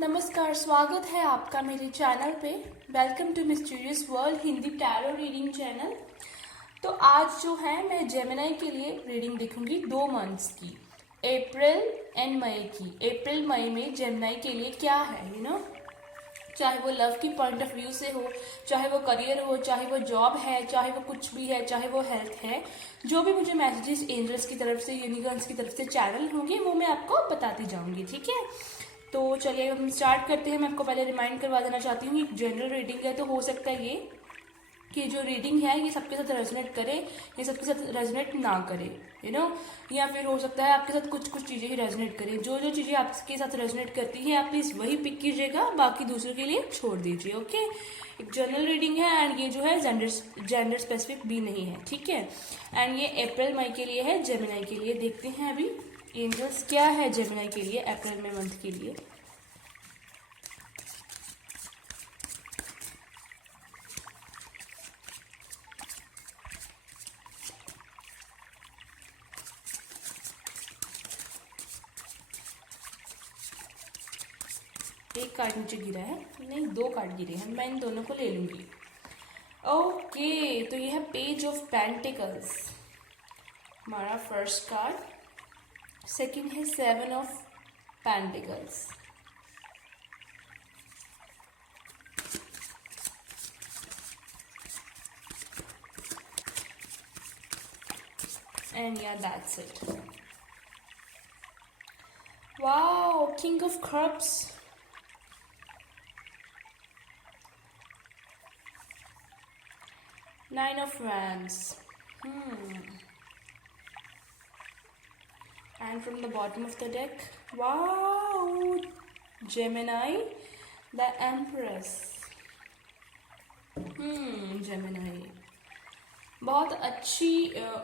नमस्कार, स्वागत है आपका मेरे चैनल पे। Welcome to mysterious world Hindi tarot reading channel. तो आज जो है मैं जेमिनी के लिए रीडिंग देखूंगी 2 मंथ्स की, अप्रैल एंड मई की। अप्रैल मई में जेमिनी के लिए क्या है, चाहे वो लव की पॉइंट ऑफ व्यू से हो, चाहे वो करियर हो, चाहे वो जॉब है, चाहे वो कुछ भी है, चाहे वो हेल्थ है, जो भी मुझे मैसेजेस एंजल्स की तरफ से, यूनिकॉर्न्स की तरफ से चैनल होंगे वो मैं आपको बताती जाऊंगी, ठीक है। तो चलिए हम स्टार्ट करते हैं। मैं आपको पहले रिमाइंड करवा देना चाहती हूँ कि जनरल रीडिंग है, तो हो सकता है ये कि जो रीडिंग है ये सबके साथ रेजोनेट करे, ये सबके साथ रेजोनेट ना करे, या फिर हो सकता है आपके साथ कुछ कुछ चीज़ें ही रेजोनेट करें। जो जो चीज़ें आपके साथ रेजोनेट करती हैं आप प्लीज़ वही पिक कीजिएगा, बाकी दूसरों के लिए छोड़ दीजिए, ओके। एक जनरल रीडिंग है एंड ये जो है जेंडर स्पेसिफिक भी नहीं है, ठीक है। एंड ये अप्रैल मई के लिए है, जेमिनी के लिए देखते हैं अभी एंजल्स क्या है जेमिनी के लिए अप्रैल में मंथ के लिए। एक कार्ड नीचे गिरा है, नहीं 2 कार्ड गिरे हैं, मैं इन दोनों को ले लूंगी। ओके, तो ये है पेज ऑफ पेंटिकल्स हमारा फर्स्ट कार्ड। सेकंड है 7 of pentacles. And yeah, that's it. Wow, King of Cups. Nine of Wands. And from the bottom of the deck, wow, Gemini, the Empress. Gemini. बहुत अच्छी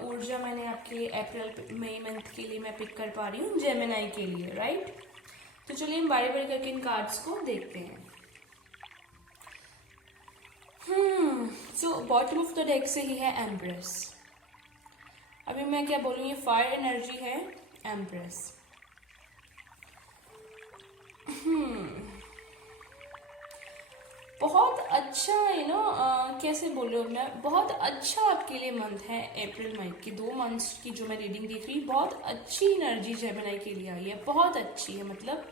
ऊर्जा मैंने आपके अप्रैल मई month के लिए मैं पिक कर पा रही हूँ जेमिनी के लिए, राइट। तो चलिए हम बारी बारी करके इन कार्ड्स को देखते हैं। So bottom of the deck से ही है एम्प्रेस। अभी मैं क्या बोलूँ, ये फायर एनर्जी है एम्प्रेस। बहुत अच्छा कैसे बोलूँ मैं, बहुत अच्छा आपके लिए मंथ है अप्रैल मई के 2 मंथ्स की जो मैं रीडिंग देख रही, बहुत अच्छी एनर्जी जेमिनी के लिए आई है, बहुत अच्छी है। मतलब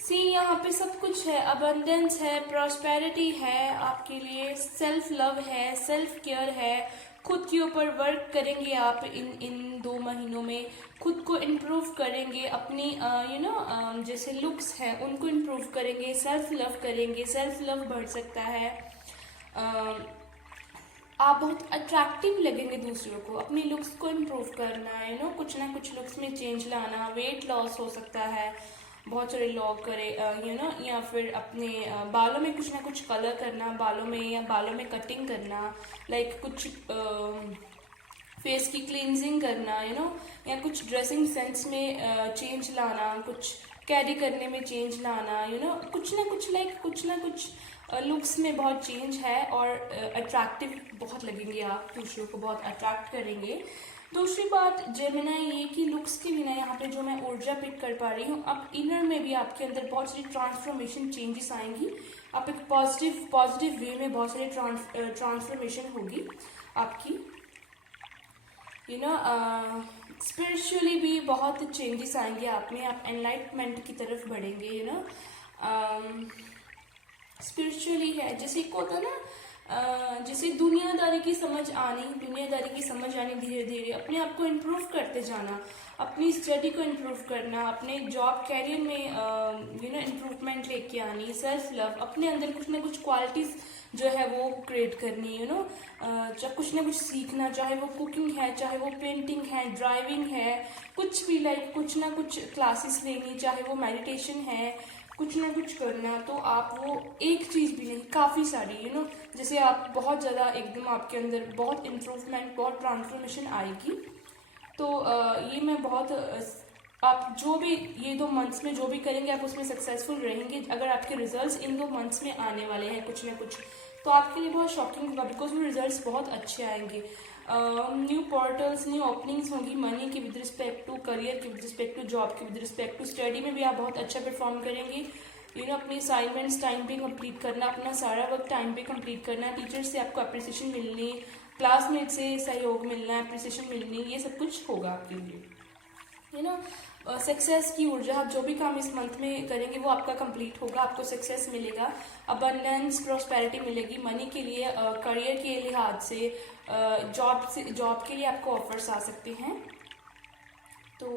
सी यहाँ पे सब कुछ है, अबंडेंस है, प्रॉस्पेरिटी है आपके लिए, सेल्फ लव है, सेल्फ केयर है, खुद के ऊपर वर्क करेंगे आप इन 2 महीनों में, खुद को इम्प्रूव करेंगे, अपनी जैसे लुक्स हैं उनको इम्प्रूव करेंगे, सेल्फ लव करेंगे, सेल्फ लव बढ़ सकता है। आप बहुत अट्रैक्टिव लगेंगे दूसरों को, अपनी लुक्स को इम्प्रूव करना, कुछ ना कुछ लुक्स में चेंज लाना, वेट लॉस हो सकता है, बहुत सारे लोग करे, या फिर अपने बालों में कुछ ना कुछ कलर करना, बालों में या बालों में कटिंग करना, लाइक कुछ फेस की क्लींजिंग करना, या कुछ ड्रेसिंग सेंस में चेंज लाना, कुछ कैरी करने में चेंज लाना, कुछ ना कुछ कुछ ना कुछ लुक्स में बहुत चेंज है और अट्रैक्टिव बहुत लगेंगे, आप दूसरों को बहुत अट्रैक्ट करेंगे। दूसरी बात जेमिनी ये कि लुक्स के बिना यहाँ पे जो मैं ऊर्जा पिक कर पा रही हूँ, अब इनर में भी आपके अंदर बहुत सारी ट्रांसफॉर्मेशन चेंजेस आएंगी, आप एक पॉजिटिव वे में बहुत सारी ट्रांसफॉर्मेशन होगी आपकी, स्पिरिचुअली भी बहुत चेंजेस आएंगे आप में, आप एनलाइटमेंट की तरफ बढ़ेंगे, स्पिरिचुअली है जैसे को होता ना, जैसे दुनियादारी की समझ आनी धीरे धीरे, अपने आप को इम्प्रूव करते जाना, अपनी स्टडी को इम्प्रूव करना, अपने जॉब कैरियर में इम्प्रूवमेंट लेके आनी, सेल्फ लव, अपने अंदर कुछ ना कुछ क्वालिटीज जो है वो क्रिएट करनी, चाहे कुछ ना कुछ सीखना, चाहे वो कुकिंग है, चाहे वो पेंटिंग है, ड्राइविंग है, कुछ भी कुछ ना कुछ क्लासेस लेनी, चाहे वो मेडिटेशन है, कुछ ना कुछ करना। तो आप वो एक चीज़ भी नहीं, काफ़ी सारी जैसे आप बहुत ज़्यादा एकदम आपके अंदर बहुत इम्प्रूवमेंट, बहुत ट्रांसफॉर्मेशन आएगी। तो ये मैं बहुत आप जो भी ये 2 मंथ्स में जो भी करेंगे आप उसमें सक्सेसफुल रहेंगे। अगर आपके रिजल्ट्स इन 2 मंथ्स में आने वाले हैं कुछ ना कुछ, तो आपके लिए बहुत शॉकिंग होगा, बिकॉज वो रिजल्ट्स बहुत अच्छे आएंगे। न्यू पोर्टल्स, न्यू ओपनिंग्स होंगी मनी के विद रिस्पेक्ट टू, करियर के विद रिस्पेक्ट टू, जॉब के विद रिस्पेक्ट टू, स्टडी में भी आप बहुत अच्छा परफॉर्म करेंगे। अपनी असाइनमेंट्स टाइम पे कंप्लीट करना, अपना सारा वर्क टाइम पे कंप्लीट करना, टीचर से आपको अप्रिसिएशन मिलनी, क्लासमेट से सहयोग मिलना, अप्रिसिएशन मिलनी, ये सब कुछ होगा आपके लिए। सक्सेस की ऊर्जा, आप जो भी काम इस मंथ में करेंगे वो आपका कंप्लीट होगा, आपको सक्सेस मिलेगा, अबंडेंस प्रॉस्पेरिटी मिलेगी मनी के लिए, करियर के लिहाज से, जॉब के लिए आपको ऑफर्स आ सकते हैं। तो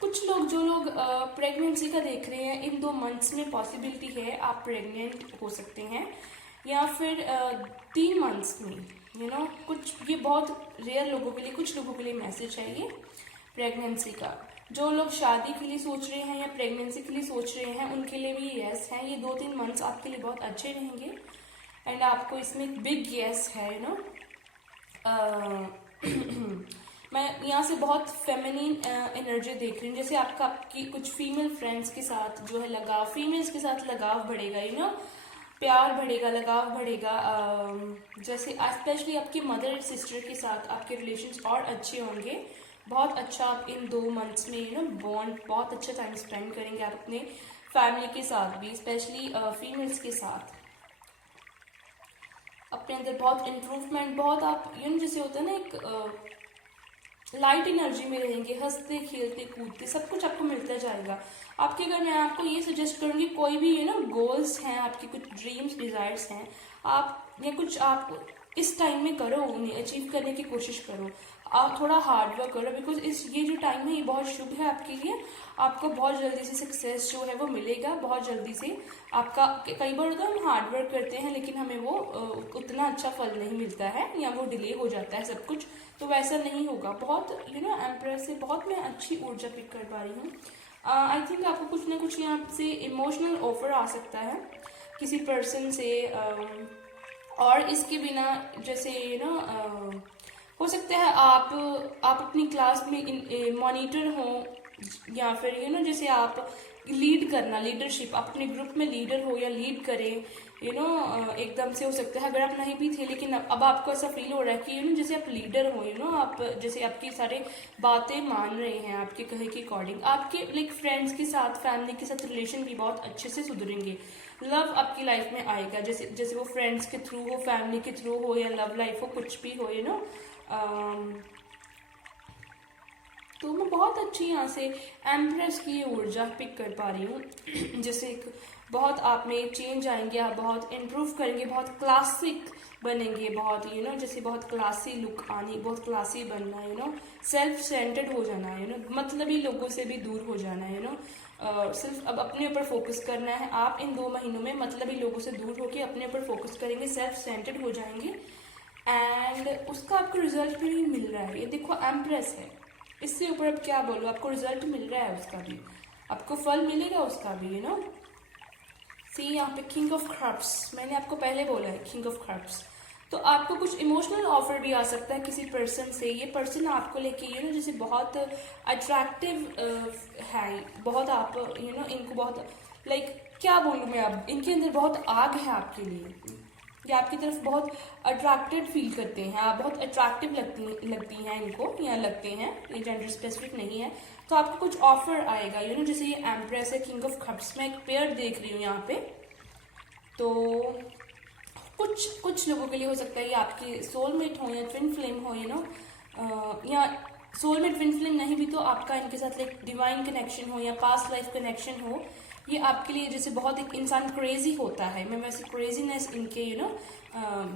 कुछ लोग, जो लोग प्रेगनेंसी का देख रहे हैं, इन 2 मंथ्स में पॉसिबिलिटी है आप प्रेग्नेंट हो सकते हैं, या फिर 3 मंथ्स में कुछ, ये बहुत रेयर लोगों के लिए, कुछ लोगों के लिए मैसेज है ये प्रेगनेंसी का। जो लोग शादी के लिए सोच रहे हैं या प्रेगनेंसी के लिए सोच रहे हैं, उनके लिए भी यस है, ये 2-3 मंथ्स आपके लिए बहुत अच्छे रहेंगे। एंड आपको इसमें एक बिग यस है मैं यहाँ से बहुत फेमिनिन एनर्जी देख रही हूँ, जैसे आपकी कुछ फीमेल फ्रेंड्स के साथ जो है लगाव, फीमेल्स के साथ लगाव बढ़ेगा, प्यार बढ़ेगा, लगाव बढ़ेगा, जैसे स्पेशली आपकी मदर सिस्टर के साथ आपके रिलेशंस और अच्छे होंगे, बहुत अच्छा। आप इन 2 मंथ्स में बॉन्ड, बहुत अच्छा टाइम स्पेंड करेंगे आप अपने फैमिली के साथ भी, स्पेशली फीमेल्स के साथ। अपने अंदर बहुत इम्प्रूवमेंट, बहुत आप जैसे होता है ना, एक लाइट एनर्जी में रहेंगे, हंसते खेलते कूदते सब कुछ आपको मिलता जाएगा। आपके घर मैं आपको ये सजेस्ट करूँगी, कोई भी गोल्स हैं आपके, कुछ ड्रीम्स डिजायर्स हैं, आप या कुछ आप इस टाइम में करो, उन्हें अचीव करने की कोशिश करो, आप थोड़ा हार्ड वर्क करो, बिकॉज ये जो टाइम है ये बहुत शुभ है आपके लिए, आपको बहुत जल्दी से सक्सेस जो है वो मिलेगा, बहुत जल्दी से आपका। कई बार होता है हम हार्ड वर्क करते हैं लेकिन हमें वो उतना अच्छा फल नहीं मिलता है, या वो डिले हो जाता है सब कुछ, तो वैसा नहीं होगा। बहुत एम्प्रेस से बहुत मैं अच्छी ऊर्जा पिक कर पा रही हूँ। आई थिंक आपको कुछ ना कुछ यहाँ से इमोशनल ऑफर आ सकता है किसी पर्सन से, और इसके बिना जैसे हो सकता है आप अपनी क्लास में मॉनिटर हो, या फिर जैसे आप लीड करना, लीडरशिप, आप अपने ग्रुप में लीडर हो या लीड करें, एकदम से हो सकता है, अगर आप नहीं भी थे लेकिन अब आपको ऐसा फील हो रहा है कि जैसे आप लीडर हो, आप जैसे आपकी सारे बातें मान रहे हैं आपके कहे के अकॉर्डिंग, आपके लाइक फ्रेंड्स के साथ, फैमिली के साथ रिलेशन भी बहुत अच्छे से सुधरेंगे, लव आपकी लाइफ में आएगा, जैसे वो फ्रेंड्स के थ्रू हो, फैमिली के थ्रू हो, या लव लाइफ हो, कुछ भी हो, तो मैं बहुत अच्छी यहाँ से एम्प्रेस की ऊर्जा पिक कर पा रही हूँ जैसे एक बहुत आप में चेंज आएंगे, आप बहुत इम्प्रूव करेंगे, बहुत क्लासिक बनेंगे, बहुत जैसे बहुत क्लासी लुक आनी, बहुत क्लासी बनना, सेल्फ सेंटर्ड हो जाना, मतलबी लोगों से भी दूर हो जाना, सिर्फ अब अपने ऊपर फोकस करना है। आप इन 2 महीनों में मतलबी लोगों से दूर होकर अपने ऊपर फोकस करेंगे, सेल्फ सेंटर्ड हो जाएंगे, एंड उसका आपको रिजल्ट भी मिल रहा है। ये देखो एम्प्रेस है, इससे ऊपर अब क्या बोलो, आपको रिजल्ट मिल रहा है, उसका भी आपको फल मिलेगा, उसका भी सी यहाँ पे किंग ऑफ कप्स, मैंने आपको पहले बोला है किंग ऑफ कप्स, तो आपको कुछ इमोशनल ऑफर भी आ सकता है किसी पर्सन से। ये पर्सन आपको लेके जैसे बहुत अट्रैक्टिव है, बहुत आप इनको बहुत लाइक क्या बोलूँ मैं, अब इनके अंदर बहुत आग है आपके लिए, ये आपकी तरफ बहुत अट्रैक्टेड फील करते हैं, आप बहुत अट्रैक्टिव लगती हैं इनको, या लगते हैं, ये जेंडर स्पेसिफिक नहीं है। तो आपको कुछ ऑफर आएगा, जैसे ये एम्प्रेस है, किंग ऑफ कप्स, मैं एक पेयर देख रही हूँ यहाँ पे, तो कुछ लोगों के लिए हो सकता है ये आपके सोलमेट हो या ट्विन फ्लेम हो, या सोलमेट ट्विन फ्लेम नहीं भी तो आपका इनके साथ एक डिवाइन कनेक्शन हो या पास्ट लाइफ कनेक्शन हो, ये आपके लिए जैसे बहुत एक इंसान क्रेजी होता है, मैं वैसे क्रेजीनेस इनके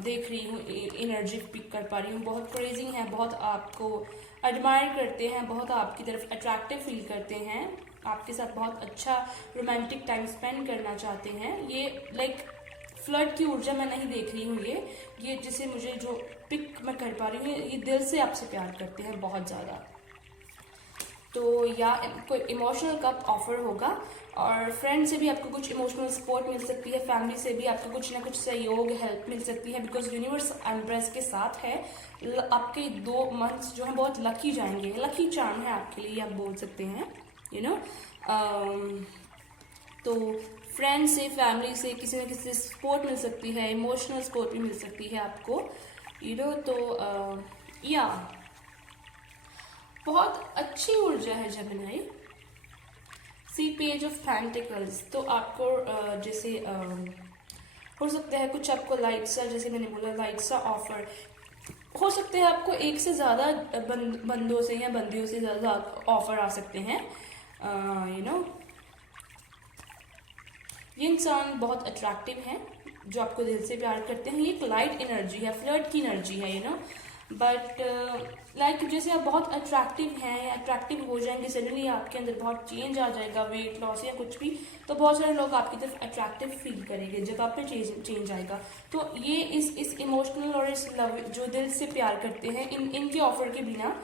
देख रही हूँ, एनर्जी पिक कर पा रही हूँ, बहुत क्रेजी हैं, बहुत आपको एडमायर करते हैं, बहुत आपकी तरफ अट्रैक्टिव फील करते हैं, आपके साथ बहुत अच्छा रोमांटिक टाइम स्पेंड करना चाहते हैं। ये लाइक फ्लर्ट की ऊर्जा मैं नहीं देख रही हूँ, ये जैसे मुझे जो पिक मैं कर पा रही हूँ, ये दिल से आपसे प्यार करते हैं बहुत ज़्यादा। तो या कोई इमोशनल कप ऑफर होगा, और फ्रेंड से भी आपको कुछ इमोशनल सपोर्ट मिल सकती है, फैमिली से भी आपको कुछ ना कुछ सहयोग, हेल्प मिल सकती है, बिकॉज यूनिवर्स एम्प्रेस के साथ है। आपके 2 मंथ्स जो हैं बहुत लकी जाएंगे, लकी चार्म है आपके लिए, आप बोल सकते हैं तो फ्रेंड से, फैमिली से किसी न किसी से सपोर्ट मिल सकती है, इमोशनल सपोर्ट भी मिल सकती है आपको, तो या बहुत अच्छी ऊर्जा है Gemini. See page of pentacles, तो आपको जैसे हो सकता है कुछ आपको लाइट सा, जैसे मैंने बोला लाइट सा ऑफर हो सकते हैं, आपको एक से ज़्यादा बंदों से या बंदियों से ज़्यादा ऑफर आ सकते हैं। ये इंसान बहुत अट्रैक्टिव हैं, जो आपको दिल से प्यार करते हैं। ये एक लाइट एनर्जी है, फ्लर्ट की एनर्जी है बट लाइक जैसे आप बहुत अट्रैक्टिव हैं, अट्रैक्टिव हो जाएंगे, सडनली आपके अंदर बहुत चेंज आ जाएगा, वेट लॉस या कुछ भी, तो बहुत सारे लोग आपकी तरफ अट्रैक्टिव फील करेंगे जब आप में चेंज आएगा। तो ये इस इमोशनल और इस लव, जो दिल से प्यार करते हैं, इनके ऑफर के बिना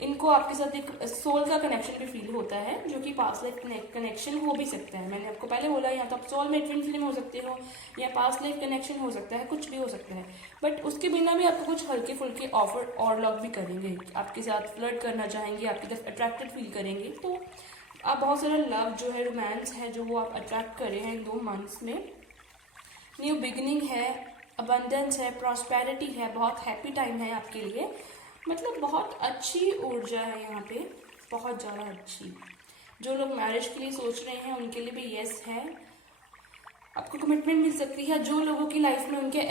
इनको आपके साथ एक सोल का कनेक्शन भी फील होता है, जो कि पास्ट लाइफ कनेक्शन हो भी सकता है। मैंने आपको पहले बोला, या तो आप सोलमेट ट्विन फ्लेम हो सकते हो, या पास्ट लाइफ कनेक्शन हो सकता है, कुछ भी हो सकता है। बट उसके बिना भी आपको कुछ हल्के फुल्के ऑफर और लोग भी करेंगे, आपके साथ फ्लर्ट करना चाहेंगे, आपकी तरफ अट्रैक्टेड फील करेंगे। तो आप बहुत सारा लव जो है, रोमांस है, जो वो आप अट्रैक्ट कर रहे हैं इन 2 मंथ्स में। न्यू बिगिनिंग है, अबंडेंस है, प्रॉस्पेरिटी है, बहुत हैप्पी टाइम है आपके लिए। मतलब बहुत अच्छी ऊर्जा है यहाँ पे, बहुत ज़्यादा अच्छी। जो लोग मैरिज के लिए सोच रहे हैं उनके लिए भी यस है, आपको कमिटमेंट मिल सकती है। जो लोगों की लाइफ में उनके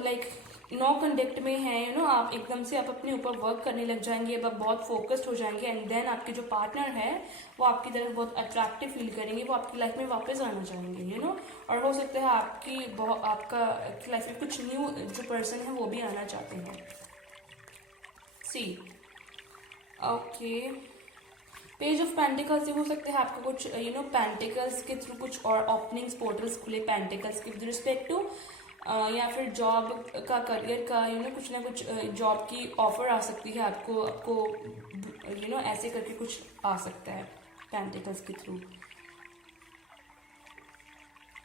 लाइक नो कंडक्ट में है आप एकदम से आप अपने ऊपर वर्क करने लग जाएंगे, अब आप बहुत फोकस्ड हो जाएंगे, एंड देन आपके जो पार्टनर है वो आपकी तरफ बहुत अट्रैक्टिव फील करेंगे, वो आपकी लाइफ में वापस आना चाहेंगे और हो सकता है आपका लाइफ में कुछ न्यू जो पर्सन है वो भी आना चाहते हैं। सी ओके, पेज ऑफ पेंटिकल्स से हो सकता है आपको कुछ पेंटिकल्स के थ्रू कुछ और ओपनिंग्स, पोर्टल्स खुले पेंटिकल्स के विद रिस्पेक्ट टू, या फिर जॉब का, करियर का, कुछ ना कुछ जॉब की ऑफर आ सकती है आपको ऐसे करके कुछ आ सकता है पेंटिकल्स के थ्रू।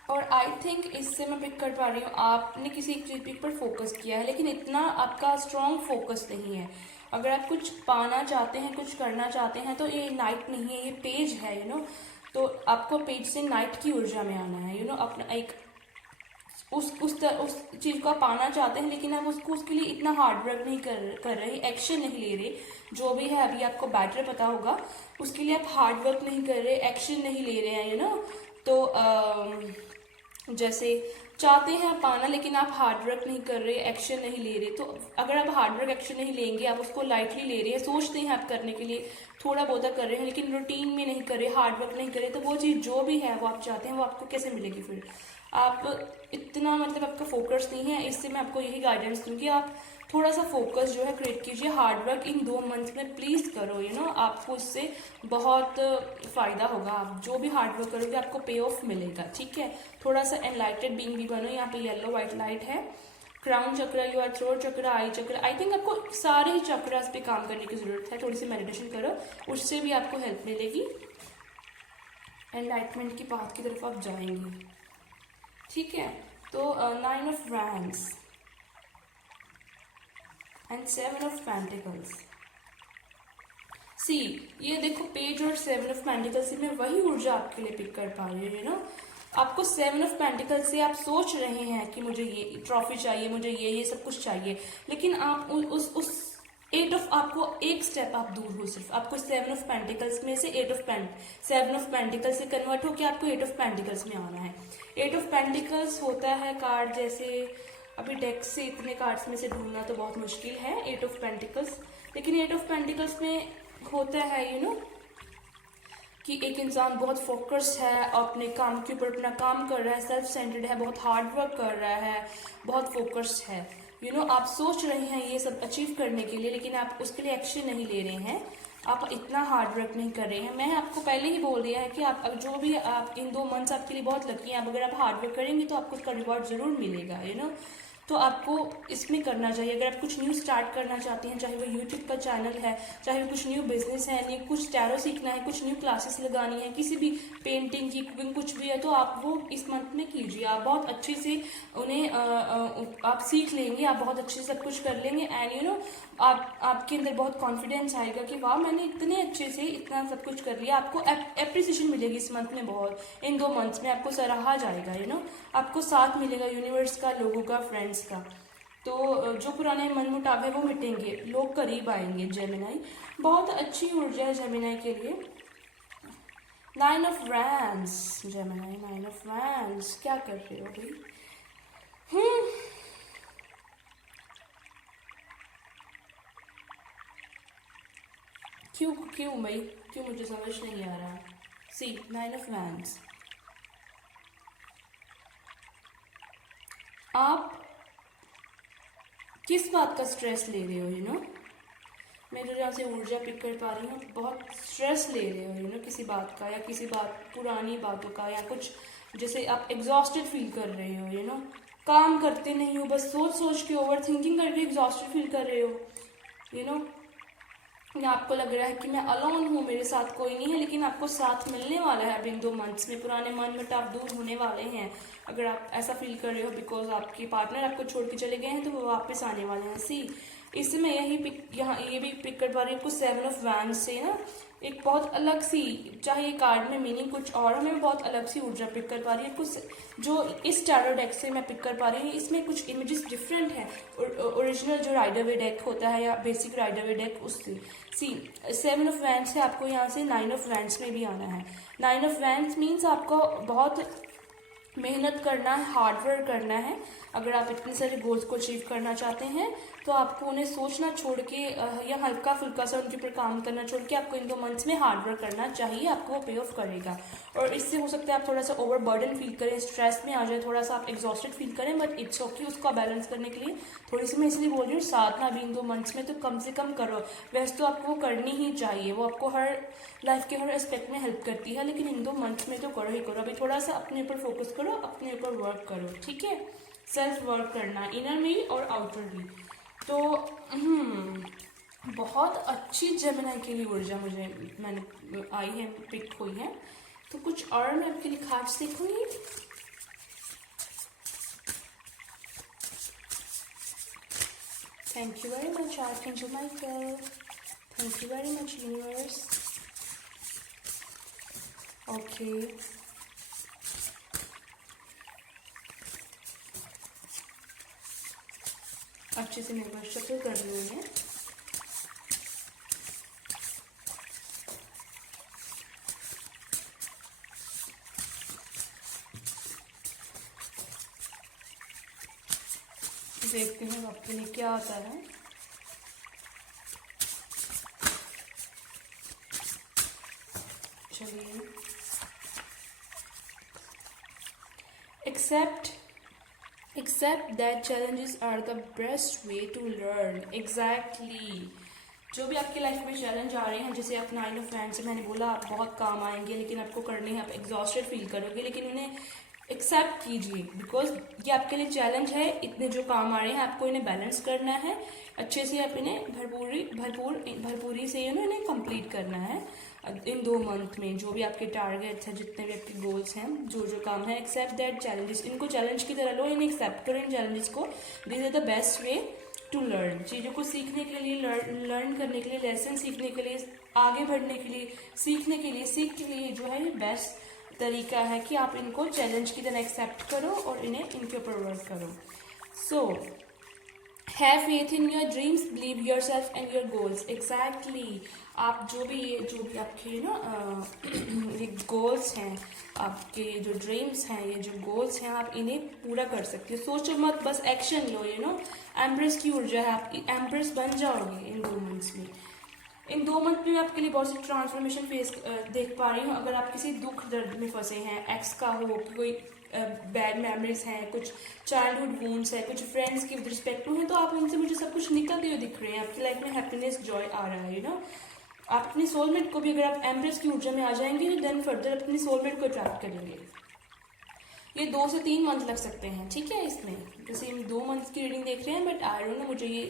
और आई थिंक इससे मैं पिक कर पा रही हूँ, आपने किसी एक चीज पर फोकस किया है, लेकिन इतना आपका स्ट्रॉन्ग फोकस नहीं है। अगर आप कुछ पाना चाहते हैं, कुछ करना चाहते हैं, तो ये नाइट नहीं है, ये पेज है तो आपको पेज से नाइट की ऊर्जा में आना है अपना एक उस चीज को आप पाना चाहते हैं, लेकिन आप उसके लिए इतना हार्ड वर्क नहीं कर रहे, एक्शन नहीं ले रहे। जो भी है अभी आपको बैटर पता होगा, उसके लिए आप हार्ड वर्क नहीं कर रहे, एक्शन नहीं ले रहे हैं तो जैसे चाहते हैं आप पाना, लेकिन आप हार्ड वर्क नहीं कर रहे, एक्शन नहीं ले रहे। तो अगर आप हार्ड वर्क एक्शन नहीं लेंगे, आप उसको लाइटली ले रहे हैं, सोचते हैं आप करने के लिए थोड़ा बहुत कर रहे हैं, लेकिन रूटीन में नहीं कर रहे, हार्ड वर्क नहीं कर रहे, तो वो चीज़ जो भी है वो आप चाहते हैं वो आपको कैसे मिलेगी? फिर आप इतना मतलब आपका फोकस नहीं है। इससे मैं आपको यही गाइडेंस दूंगी, आप थोड़ा सा फोकस जो है क्रिएट कीजिए, हार्ड वर्क इन 2 मंथ्स में प्लीज करो आपको इससे बहुत फायदा होगा। आप जो भी हार्ड वर्क करोगे आपको पे ऑफ मिलेगा, ठीक है। थोड़ा सा एनलाइटेड बीइंग भी बनो। यहाँ पे येलो व्हाइट लाइट है, क्राउन चक्र, योर थ्रोट चक्र, आई चक्र। आई थिंक आपको सारे ही चक्रास पे काम करने की जरूरत है। थोड़ी सी मेडिटेशन करो, उससे भी आपको हेल्प मिलेगी, एनलाइटमेंट की पाथ की तरफ आप जाएंगे, ठीक है। तो 9 of wands and 7 of pentacles. See ये देखो, पेज और 7 ऑफ पेंटिकल्स से मैं वही ऊर्जा आपके लिए पिक कर पा रही हूँ आपको 7 ऑफ पेंटिकल्स से आप सोच रहे हैं कि मुझे ये ट्रॉफी चाहिए, मुझे ये सब कुछ चाहिए, लेकिन आप उस 8 ऑफ, आपको एक स्टेप आप दूर हो। सिर्फ आपको 7 ऑफ पेंटिकल्स में से 7 ऑफ पेंटिकल्स से कन्वर्ट होकर आपको 8 ऑफ पेंटिकल्स में आना है। 8 ऑफ पेंटिकल्स होता है कार्ड, जैसे अभी डेक से इतने कार्ड्स में से ढूंढना तो बहुत मुश्किल है 8 ऑफ पेंटिकल्स, लेकिन 8 ऑफ पेंटिकल्स में होता है कि एक इंसान बहुत फोकस्ड है, अपने काम के ऊपर अपना काम कर रहा है, सेल्फ सेंटर्ड है, बहुत हार्ड वर्क कर रहा है, बहुत फोकस्ड है। आप सोच रहे हैं ये सब अचीव करने के लिए, लेकिन आप उसके लिए एक्शन नहीं ले रहे हैं, आप इतना हार्ड वर्क नहीं कर रहे हैं। मैं आपको पहले ही बोल दिया है कि आप जो भी आप इन 2 मंथ्स आपके लिए बहुत लकी हैं। अगर आप हार्ड वर्क करेंगे तो आपको उसका रिवॉर्ड जरूर मिलेगा तो आपको इसमें करना चाहिए। अगर आप कुछ न्यू स्टार्ट करना चाहते हैं, चाहे वो यूट्यूब का चैनल है, चाहे वो कुछ न्यू बिजनेस है, कुछ टैरो सीखना है, कुछ न्यू क्लासेस लगानी है, किसी भी पेंटिंग की, कुकिंग, कुछ भी है, तो आप वो इस मंथ में कीजिए। आप बहुत अच्छे से उन्हें आप सीख लेंगे, आप बहुत अच्छे से सब कुछ कर लेंगे, एंड आपके अंदर बहुत कॉन्फिडेंस आएगा कि वाह मैंने इतने अच्छे से इतना सब कुछ कर लिया। आपको एप्रिसिएशन मिलेगी इस मंथ में बहुत, इन 2 मंथ्स में आपको सराहा जाएगा आपको साथ मिलेगा यूनिवर्स का, लोगों का, फ्रेंड्स का। तो जो पुराने मनमुटाव है वो मिटेंगे, लोग करीब आएंगे। जेमिनाई बहुत अच्छी ऊर्जा है जेमिनाई के लिए। 9 of wands, Gemini 9 of wands, क्या कर रहे हो भाई? क्यों क्यों भाई, क्यों? मुझे समझ नहीं आ रहा। सी 9 ऑफ वैंड्स, आप किस बात का स्ट्रेस ले रहे हो? मैं जो यहाँ से ऊर्जा पिक कर पा रही हूँ, बहुत स्ट्रेस ले रहे हो किसी बात का, या किसी बात, पुरानी बातों का, या कुछ जैसे आप एग्जॉस्टेड फील कर रहे हो। काम करते नहीं हो, बस सोच सोच के, ओवर थिंकिंग करके एग्जॉस्टेड फील कर रहे हो। या आपको लग रहा है कि मैं अलोन हूँ, मेरे साथ कोई नहीं है, लेकिन आपको साथ मिलने वाला है अब इन 2 मंथ्स में। पुराने मन मुटाव दूर होने वाले हैं। अगर आप ऐसा फील कर रहे हो बिकॉज आपके पार्टनर आपको छोड़ के चले गए हैं, तो वो वापस आने वाले हैं। सी इसमें यही पिक, यहाँ ये भी पिक कर पा रही हूँ 7 ऑफ वैंड्स से ना, एक बहुत अलग सी, चाहे ये कार्ड में मीनिंग कुछ और हमें बहुत अलग सी ऊर्जा पिक कर पा रही है। कुछ जो इस टैरो डेक से मैं पिक कर पा रही हूँ, इसमें कुछ इमेजेस डिफरेंट है ओरिजिनल जो राइडर वे डेक होता है या बेसिक राइडर वे डेक उससे। सी 7 ऑफ वैंड्स है, आपको यहाँ से 9 ऑफ वैंड्स में भी आना है। 9 ऑफ वैंड्स मीन्स आपको बहुत मेहनत करना है, हार्डवर्क करना है। अगर आप इतने सारे गोल्स को अचीव करना चाहते हैं, तो आपको उन्हें सोचना छोड़ के या हल्का फुल्का सा उनके ऊपर काम करना छोड़ के आपको इन 2 मंथ्स में हार्डवर्क करना चाहिए। आपको वो पे ऑफ करेगा। और इससे हो सकता है आप थोड़ा सा ओवर बर्डन फील करें, स्ट्रेस में आ जाए, थोड़ा सा आप एग्जॉस्टेड फील करें, बट इट्स ओके। उसको बैलेंस करने के लिए थोड़ी सी मैं इसलिए बोल रही हूँ, साधना भी इन 2 मंथ्स में तो कम से कम करो। वैसे तो आपको वो करनी ही चाहिए, वो आपको हर लाइफ के हर एस्पेक्ट में हेल्प करती है, लेकिन इन 2 मंथ्स में तो करो ही करो। अभी थोड़ा सा अपने ऊपर फोकस करो, अपने ऊपर वर्क करो, ठीक है? सेल्फ वर्क करना, इनर में और आउटर भी। तो बहुत अच्छी जेमिनी के लिए ऊर्जा मैंने आई है, पिक हुई है। तो कुछ और मैं आपके लिए खास देखूंगी। Thank you very much archangel Michael, thank you very much universe. Okay, अच्छे से मेरे पास शफल कर रही हूँ। देखते हैं आपके लिए क्या आता है। चलिए, accept that challenges are the best way to learn. Exactly. जो भी आपकी लाइफ में चैलेंज आ रहे हैं, जैसे आप 9 ऑफ वैंड्स से मैंने बोला, आप बहुत काम आएंगे, लेकिन आपको करने हैं, आप एग्जॉस्टेड फील करोगे, लेकिन उन्हें एक्सेप्ट कीजिए बिकॉज ये आपके लिए चैलेंज है। इतने जो काम आ रहे हैं, आपको इन्हें बैलेंस करना है अच्छे से, आप इन्हें भरपूरी से इन्हें कंप्लीट करना है इन 2 मंथ में। जो भी आपके टारगेट्स हैं, जितने भी आपके गोल्स हैं, जो काम है, एक्सेप्ट दैट चैलेंजेस, इनको चैलेंज की तरह लो, इन्हें एक्सेप्ट करो इन चैलेंजेस को। This is the best way to learn. चीज़ों को सीखने के लिए, लर्न करने के लिए, लेसन सीखने के लिए, आगे बढ़ने के लिए, सीख के लिए जो है बेस्ट तरीका है कि आप इनको चैलेंज की तरह एक्सेप्ट करो और इन्हें इनके ऊपर वर्क करो। So have faith in your dreams, believe your self and your goals. Exactly, आप जो भी आपके ये गोल्स हैं, आपके जो ड्रीम्स हैं, ये जो गोल्स हैं, आप इन्हें पूरा कर सकते हो। सोचो मत, बस एक्शन लो। एम्प्रेस की ऊर्जा है, आप एम्प्रेस बन जाओगे इन 2 मंथ्स में। इन 2 मंथ में आपके लिए बहुत सी ट्रांसफॉर्मेशन फेस देख पा रही हूँ। अगर आप किसी दुख दर्द में फंसे हैं, एक्स का हो, कोई बैड मेमोरीज हैं, कुछ चाइल्डहुड वूंड्स है, कुछ फ्रेंड्स की विद रिस्पेक्ट टू हैं, तो आप उनसे मुझे सब कुछ निकलते हुए दिख रहे हैं। आपकी लाइफ में हैप्पीनेस, जॉय आ रहा है। आप अपनी सोलमेट को भी, अगर आप एम्प्रेस की ऊर्जा में आ जाएंगे, तो देन फर्दर अपनी सोलमेट को अट्रैक्ट करेंगे। ये 2 से 3 मंथ लग सकते हैं, ठीक है? इसमें जैसे हम 2 मंथ की रीडिंग देख रहे हैं, बट आई डोंट नो, मुझे ये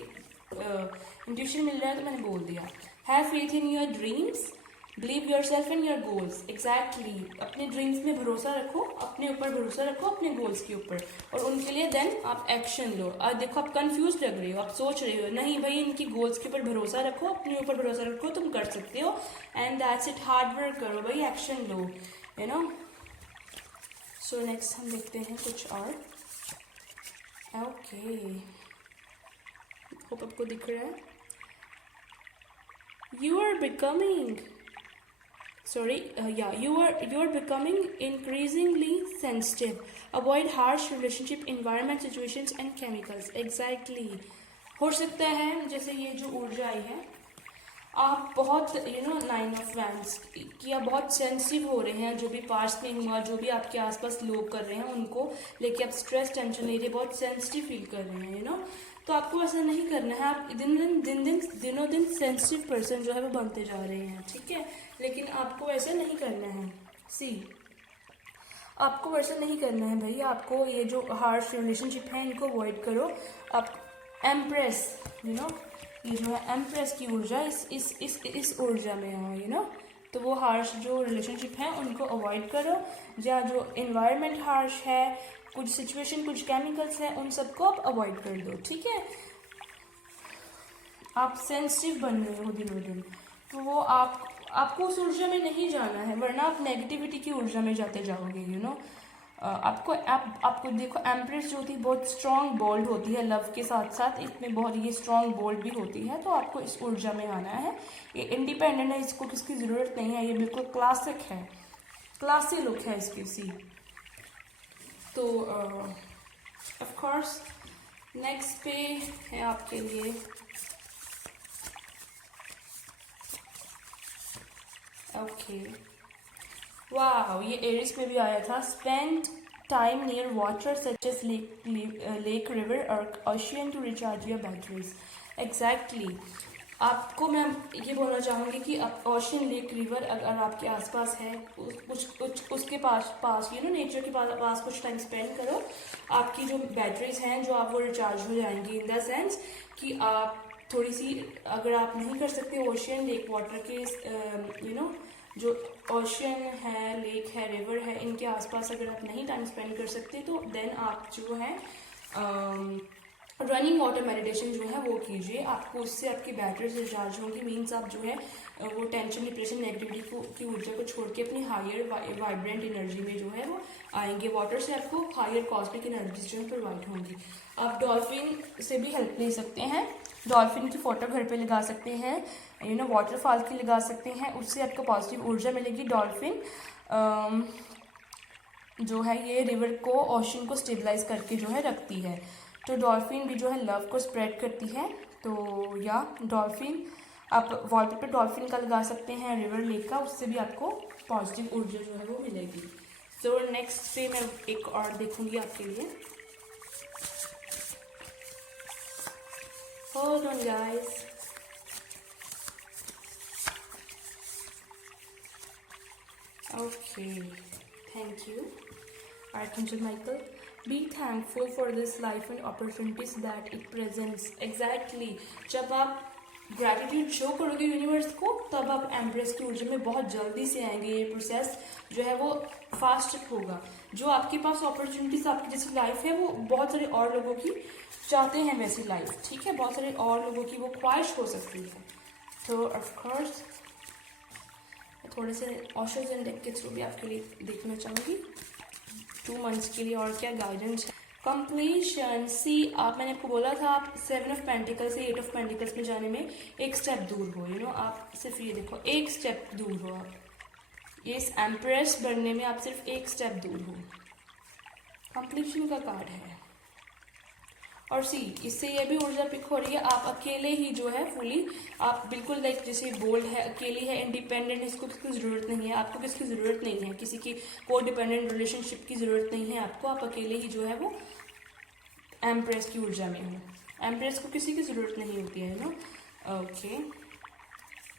इंट्यूशन मिल रहा है तो मैंने बोल दिया। Have faith in your dreams, believe your self and your goals. Exactly, अपने ड्रीम्स में भरोसा रखो, अपने ऊपर भरोसा रखो, अपने गोल्स के ऊपर, और उनके लिए देन आप एक्शन लो। देखो, आप कंफ्यूज लग रहे हो, आप सोच रहे हो, नहीं भाई, इनकी गोल्स के ऊपर भरोसा रखो, अपने ऊपर भरोसा रखो, तुम कर सकते हो, and that's it. Hard work करो भाई, एक्शन लो। सो नेक्स्ट हम देखते हैं कुछ और। ओके, होप आपको दिख रहा है। You are becoming you are becoming increasingly sensitive. Avoid harsh relationship, environment, situations and chemicals. Exactly. हो सकता है जैसे ये जो ऊर्जा आई है, आप बहुत नाइन ऑफ वैंड्स कि आप बहुत सेंसिटिव हो रहे हैं, जो भी पास में हुआ, जो भी आपके आसपास लोग कर रहे हैं उनको लेके आप स्ट्रेस टेंशन ले रहे, बहुत सेंसिटिव फील कर रहे हैं तो आपको ऐसा नहीं करना है। आप दिनों दिन सेंसिटिव पर्सन जो है वो बनते जा रहे हैं, ठीक है, लेकिन आपको ऐसा नहीं करना है। आपको वैसा नहीं करना है भाई। आपको ये जो हार्श रिलेशनशिप है इनको अवॉइड करो। आप एम्प्रेस ये जो है एम्प्रेस की ऊर्जा इस ऊर्जा में हो तो वो हार्श जो रिलेशनशिप है उनको अवॉइड करो। या जो इन्वायरमेंट हार्श है, कुछ सिचुएशन, कुछ केमिकल्स हैं, उन सबको आप अवॉइड कर दो, ठीक है। आप सेंसिटिव बन रहे हो दिनों दिन, तो वो आपको उस ऊर्जा में नहीं जाना है, वरना आप नेगेटिविटी की ऊर्जा में जाते जाओगे आपको देखो, एम्प्रेस जो होती है बहुत स्ट्रॉन्ग बोल्ड होती है, लव के साथ साथ इसमें बहुत ये स्ट्रॉन्ग बोल्ड भी होती है। तो आपको इस ऊर्जा में आना है। ये इंडिपेंडेंट है, इसको किसकी ज़रूरत नहीं है, ये बिल्कुल क्लासिक है, क्लासी लुक है इसकी। तो ऑफ कोर्स नेक्स्ट पे है आपके लिए ओके वाह, ये एरिस में भी आया था। Spend time near water such as lake, river और ocean to recharge your batteries. Exactly. आपको मैं ये बोलना चाहूँगी कि आप ओशियन, लेक, रिवर अगर आपके आसपास है, उसके पास नेचर के पास कुछ टाइम स्पेंड करो। आपकी जो बैटरीज हैं जो आप वो रिचार्ज हो जाएंगी, इन द सेंस कि आप थोड़ी सी, अगर आप नहीं कर सकते ओशियन, लेक, वाटर के जो ओशियन है, लेक है, रिवर है, इनके आसपास अगर आप नहीं टाइम स्पेंड कर सकते तो देन आप जो है रनिंग वाटर मेडिटेशन जो है वो कीजिए। आपको उससे आपकी बैटरीज रिचार्ज होंगी। मीन्स आप जो है वो टेंशन, डिप्रेशन, नेगेटिविटी की ऊर्जा को छोड़ के अपनी हायर वाइब्रेंट एनर्जी में जो है वो आएंगे। वाटर से आपको हायर कॉस्मिक एनर्जी जो है प्रोवाइड होंगी। आप डॉल्फिन से भी हेल्प ले सकते हैं। डॉल्फिन की फोटो घर पे लगा सकते हैं, वाटरफॉल की लगा सकते हैं, उससे आपको पॉजिटिव ऊर्जा मिलेगी। डॉल्फिन जो है ये रिवर को, ओशन को स्टेबलाइज करके जो है रखती है। तो डॉल्फिन भी जो है लव को स्प्रेड करती है। तो या डॉल्फिन आप वॉलपेपर डॉल्फिन का लगा सकते हैं, रिवर, लेक का, उससे भी आपको पॉजिटिव ऊर्जा जो है वो मिलेगी। सो नेक्स्ट पे मैं एक और देखूंगी आपके लिए। Hold on guys. Okay, thank you archangel Michael. Be thankful for this life and opportunities that it presents. Exactly. जब आप ग्रैटिट्यूड शो करोगे यूनिवर्स को, तब आप एम्ब्रेस की ऊर्जा में बहुत जल्दी से आएंगे। ये प्रोसेस जो है वो फास्ट होगा। जो आपके पास अपॉर्चुनिटीज, आपकी जैसी लाइफ है, वो बहुत सारे और लोगों की चाहते हैं वैसी लाइफ, ठीक है, बहुत सारे और लोगों की वो ख्वाहिश हो सकती है। तो ऑफकोर्स थोड़े से ओशो ज़ेन डेक के थ्रू भी आपके लिए देखना चाहूँगी 2 मंथ्स के लिए और क्या गाइडेंस है। कंप्लीशन, सी आप, मैंने आपको बोला था आप 7 ऑफ पेंटिकल्स से 8 ऑफ पेंटिकल्स में जाने में एक स्टेप दूर हो। आप सिर्फ ये देखो, एक स्टेप दूर हो आप, ये इस एम्प्रेस बनने में आप सिर्फ एक स्टेप दूर हो। कंप्लीशन का कार्ड है। और सी, इससे ये भी ऊर्जा पिक हो रही है, आप अकेले ही जो है फुली, आप बिल्कुल लाइक जैसे बोल्ड है, अकेली है, इंडिपेंडेंट, इसको किसकी ज़रूरत नहीं है, आपको किसकी ज़रूरत नहीं है, किसी की को डिपेंडेंट रिलेशनशिप की ज़रूरत नहीं है आपको। आप अकेले ही जो है वो एम्प्रेस की ऊर्जा में हो। एम्प्रेस को किसी की ज़रूरत नहीं होती है ओके।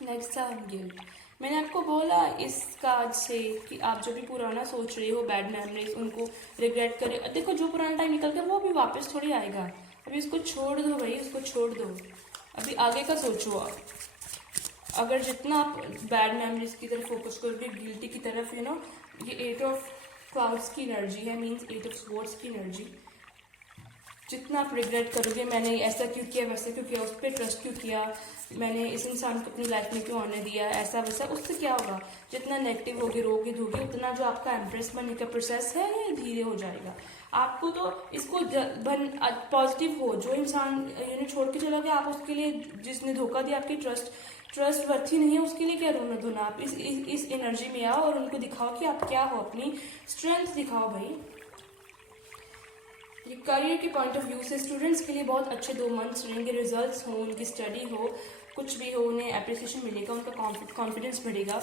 नेक्स्ट है गिल्ट। मैंने आपको बोला इस कार्ड से कि आप जो भी पुराना सोच रहे हो, बैड मेमोरीज, उनको रिग्रेट करें। देखो जो पुराना टाइम निकल गया वो अभी वापस थोड़ी आएगा। अभी इसको छोड़ दो भाई, इसको छोड़ दो, अभी आगे का सोचो आप। अगर जितना आप बैड मेमोरीज की तरफ फोकस करोगे, गिल्टी की तरफ, ये 8 ऑफ क्लाउड्स की एनर्जी है, मीन्स 8 ऑफ स्वॉर्ड्स की एनर्जी। जितना आप रिग्रेट करोगे, मैंने ऐसा क्यों किया, वैसा क्यों किया, उस पर ट्रस्ट क्यों किया, मैंने इस इंसान को अपनी लाइफ में क्यों आने दिया, ऐसा वैसा, उससे क्या होगा, जितना नेगेटिव होगी, रोगे धोगे, उतना जो आपका एम्प्रेस बनने का प्रोसेस है ये धीरे हो जाएगा। आपको तो इसको पॉजिटिव हो, जो इंसान छोड़ के चला गया, आप उसके लिए, जिसने धोखा दिया, आपकी ट्रस्ट वर्थी नहीं है, उसके लिए क्या रोना धोना। आप इस एनर्जी में आओ और उनको दिखाओ कि आप क्या हो, अपनी स्ट्रेंथ दिखाओ भाई। ये करियर के पॉइंट ऑफ व्यू से स्टूडेंट्स के लिए बहुत अच्छे 2 मंथ्स रहेंगे। रिजल्ट्स हो, उनकी स्टडी हो, कुछ भी हो, उन्हें अप्रिसिएशन मिलेगा, उनका कॉन्फिडेंस बढ़ेगा।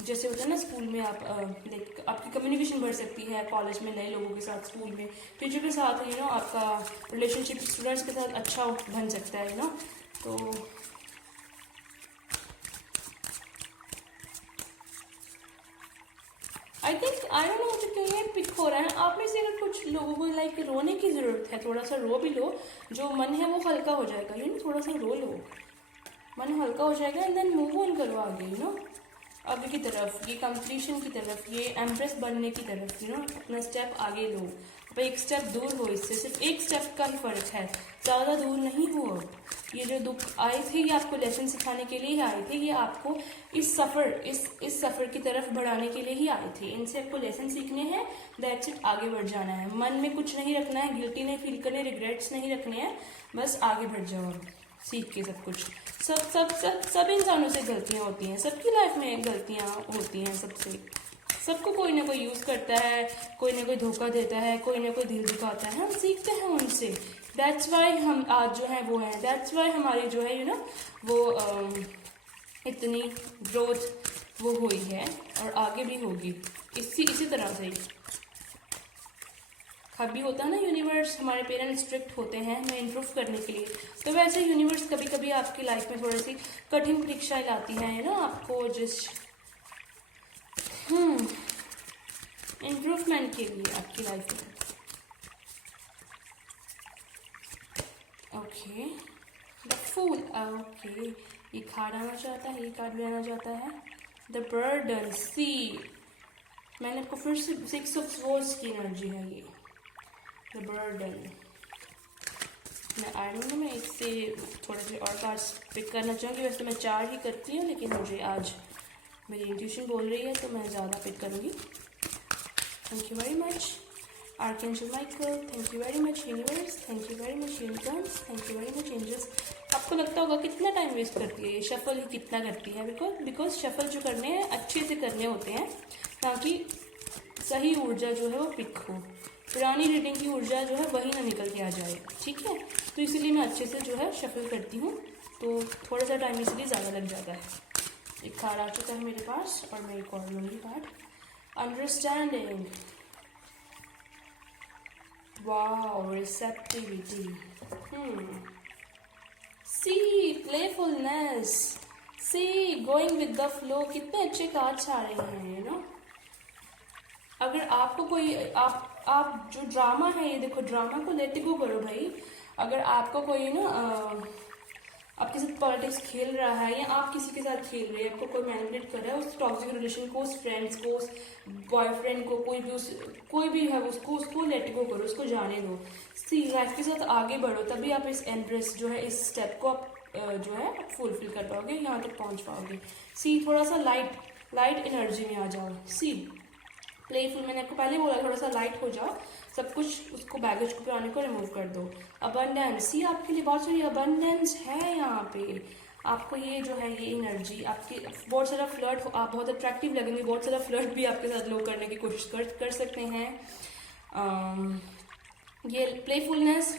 जैसे होता है ना स्कूल में, आप लाइक आपकी कम्युनिकेशन बढ़ सकती है कॉलेज में, नए लोगों के साथ, स्कूल में टीचर के साथ, आपका रिलेशनशिप स्टूडेंट्स के साथ अच्छा बन सकता है तो आई डोंट नो मुझे क्यों ये पिक हो रहा है। आप में से अगर कुछ लोगों को लाइक रोने की ज़रूरत है, थोड़ा सा रो भी लो, जो मन है वो हल्का हो जाएगा, थोड़ा सा रो लो, मन हल्का हो जाएगा, एंड देन मूव ऑन करो आगे, आगे की तरफ, ये कंप्लीशन की तरफ, ये एम्प्रेस बनने की तरफ, अपना स्टेप आगे लो। अब एक स्टेप दूर हो इससे, सिर्फ एक स्टेप का ही फर्क है, ज़्यादा दूर नहीं हो। अब ये जो दुख आए थे, ये आपको लेसन सिखाने के लिए ही आए थे, ये आपको इस सफ़र की तरफ बढ़ाने के लिए ही आए थे। इनसे आपको लेसन सीखने हैं, दैट्स इट, आगे बढ़ जाना है। मन में कुछ नहीं रखना है, गिल्टी नहीं फील करने, रिग्रेट्स नहीं रखने हैं, बस आगे बढ़ जाओ सीख के सब कुछ। सब इंसानों से गलतियां होती हैं, सबकी लाइफ में गलतियां होती हैं सबको कोई ना कोई यूज़ करता है, कोई ना कोई धोखा देता है, कोई ना कोई दिल दिखाता है, हम सीखते हैं उनसे। दैट्स वाई हम आज जो है वो हैं, दैट्स वाई हमारी जो है वो इतनी ग्रोथ वो हुई है और आगे भी होगी इसी तरह से। कभी होता है ना, यूनिवर्स, हमारे पेरेंट्स स्ट्रिक्ट होते हैं हमें इम्प्रूव करने के लिए, तो वैसे यूनिवर्स कभी कभी आपकी लाइफ में थोड़ी सी कठिन परीक्षाएं लाती हैं, आपको जिस इम्प्रूवमेंट के लिए आपकी लाइफ में। ओके, द फूल, ओके, ये कार्ड आना चाहता है, ये कार्ड भी आना चाहता है। द बर्डन, सी, मैंने आपको फिर से 6 ऑफ स्वॉर्ड्स की एनर्जी है ये, द बर्डन। मैं आई डोंट नो, मैं इससे थोड़े से और कार्ड्स पिक करना चाहूँगी, वैसे मैं 4 ही करती हूँ, लेकिन मुझे आज मेरी इंट्यूशन बोल रही है तो मैं ज़्यादा पिक करूँगी। Thank you very much archangel Michael, thank you very much universe, thank you very much universe, thank you very much angels. आपको लगता होगा कितना टाइम वेस्ट करती है ये, शफल ही कितना करती है, बिकॉज शफल जो करने हैं अच्छे से करने होते हैं, ताकि सही ऊर्जा जो है वो पिक हो, पुरानी रीडिंग की ऊर्जा जो है वही ना निकल के आ जाए, ठीक है। तो इसीलिए मैं अच्छे से जो है शफल करती हूँ, तो थोड़ा सा टाइम इसलिए ज़्यादा लग जाता है। एक कार्ड आ चुका है मेरे पास और मैं एक और लूँगी card, understanding, wow, receptivity, see, playfulness, see, going with the flow. कितने अच्छे कार्ड्स आ रहे हैं, अगर आपको कोई आप जो ड्रामा है, ये देखो, ड्रामा को लेट गो करो भाई। अगर आपको कोई आपके साथ पॉलिटिक्स खेल रहा है, या आप किसी के साथ खेल रहे हैं, आपको कोई मैनिपुलेट कर रहा है, उस टॉक्सिक रिलेशन को, उस फ्रेंड्स को, उस बॉयफ्रेंड को, कोई भी है, उसको लेट गो करो, उसको जाने दो। सी, लाइफ के साथ आगे बढ़ो, तभी आप इस एम्प्रेस जो है, इस स्टेप को आप जो है फुलफिल कर पाओगे, यहाँ तक पहुँच पाओगे। सी, थोड़ा सा लाइट एनर्जी में आ जाओ। सी, प्लेफुल, मैंने आपको पहले बोला, थोड़ा सा लाइट हो जाओ, सब कुछ उसको बैगेज को पुराने को रिमूव कर दो। अबंडेंस, सी, आपके लिए बहुत सारी अबंडेंस है यहाँ पे। आपको ये जो है, ये एनर्जी आपकी, बहुत सारा फ्लर्ट, आप बहुत अट्रैक्टिव लगेंगे, बहुत सारा फ्लर्ट भी आपके साथ लोग करने की कोशिश कर सकते हैं। ये प्लेफुलनेस,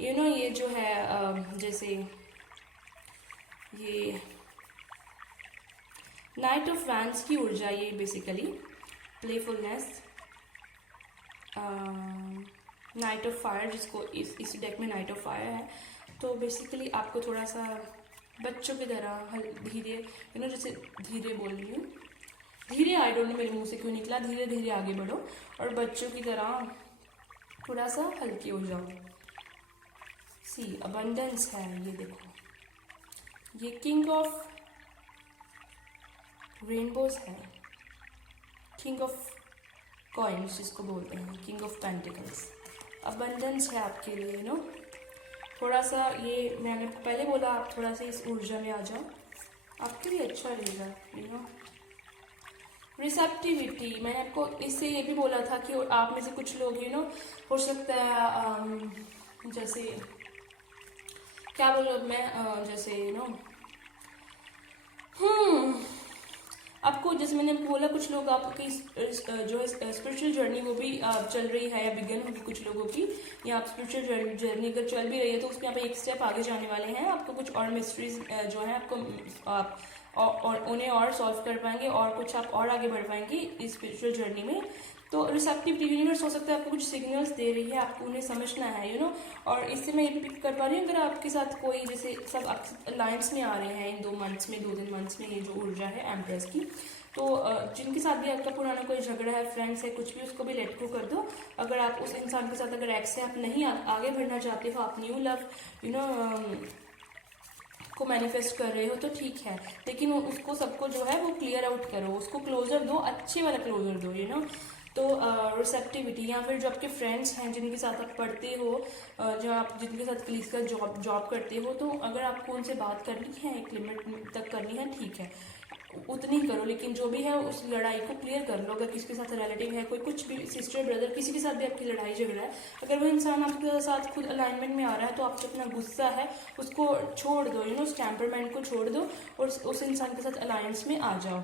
ये जो है जैसे ये नाइट ऑफ वैंड्स की ऊर्जा, ये basically playfulness, night of fire, जिसको इस डेक में नाइट ऑफ फायर है। तो बेसिकली आपको थोड़ा सा बच्चों की तरह धीरे, जैसे धीरे बोल रही हूँ, धीरे, आई डोंट नो मेरे मुंह से क्यों निकला, धीरे धीरे आगे बढ़ो और बच्चों की तरह थोड़ा सा हल्के हो जाओ। सी, अबंडेंस है, ये देखो, ये किंग ऑफ रेनबोज है, किंग ऑफ कॉइन्स जिसको बोलते हैं, किंग ऑफ पेंटिकल्स, अबंडेंस है आपके लिए, यू नो। थोड़ा सा ये मैंने पहले बोला, आप थोड़ा सा इस ऊर्जा में आ जाओ, आपके लिए अच्छा रहेगा, यू नो। रिसेप्टिविटी, मैंने आपको इससे ये भी बोला था कि आप में से कुछ लोग, यू नो, हो सकता है जैसे क्या बोलो मैं, जैसे यू नो, आपको जैसे मैंने बोला कुछ लोग आपकी जो है स्पिरिचुअल जर्नी वो भी चल रही है या बिगन होगी कुछ लोगों की, या आप स्पिरिचुअल जर्नी अगर चल भी रही है तो उसमें आप एक स्टेप आगे जाने वाले हैं। आपको कुछ और मिस्ट्रीज जो है आपको आप और उन्हें और सॉल्व कर पाएंगे और कुछ आप और आगे बढ़ पाएंगे इस स्पिरिचुअल जर्नी में। तो रिसेप्टिव यूनिवर्स हो सकता है आपको कुछ सिग्नल्स दे रही है, आपको उन्हें समझना है, यू नो। और इससे मैं ये भी पिक कर पा रही हूँ, अगर आपके साथ कोई जैसे सब अलायंस में आ रहे हैं इन 2 मंथ्स में, 2 3 मंथ्स में, ये जो ऊर्जा है एम्प्रेस की, तो जिनके साथ भी आपका पुराना कोई झगड़ा है, फ्रेंड्स है, कुछ भी, उसको भी लेट गो कर दो। अगर आप उस इंसान के साथ अगर एक्स है, आप नहीं आगे बढ़ना चाहते हो, आप न्यू लव, यू नो, को मैनिफेस्ट कर रहे हो तो ठीक है, लेकिन उसको सबको जो है वो क्लियर आउट करो, उसको क्लोजर दो, अच्छे वाला क्लोजर दो, यू नो। तो रिसेप्टिविटी, या फिर जो आपके फ्रेंड्स हैं जिनके साथ आप पढ़ते हो, जो आप जिनके साथ पुलिस का जॉब करते हो, तो अगर आपको उनसे बात करनी है, एक लिमिट तक करनी है, ठीक है, उतनी करो, लेकिन जो भी है उस लड़ाई को क्लियर कर लो। अगर किसी के साथ रिलेटिव है, कोई कुछ भी, सिस्टर ब्रदर, किसी के साथ भी आपकी लड़ाई झगड़ा है, अगर वो इंसान आपके साथ खुद अलाइनमेंट में आ रहा है तो आप जो अपना गुस्सा है उसको छोड़ दो, यू नो, टेम्परमेंट को छोड़ दो और उस इंसान के साथ अलायंस में आ जाओ,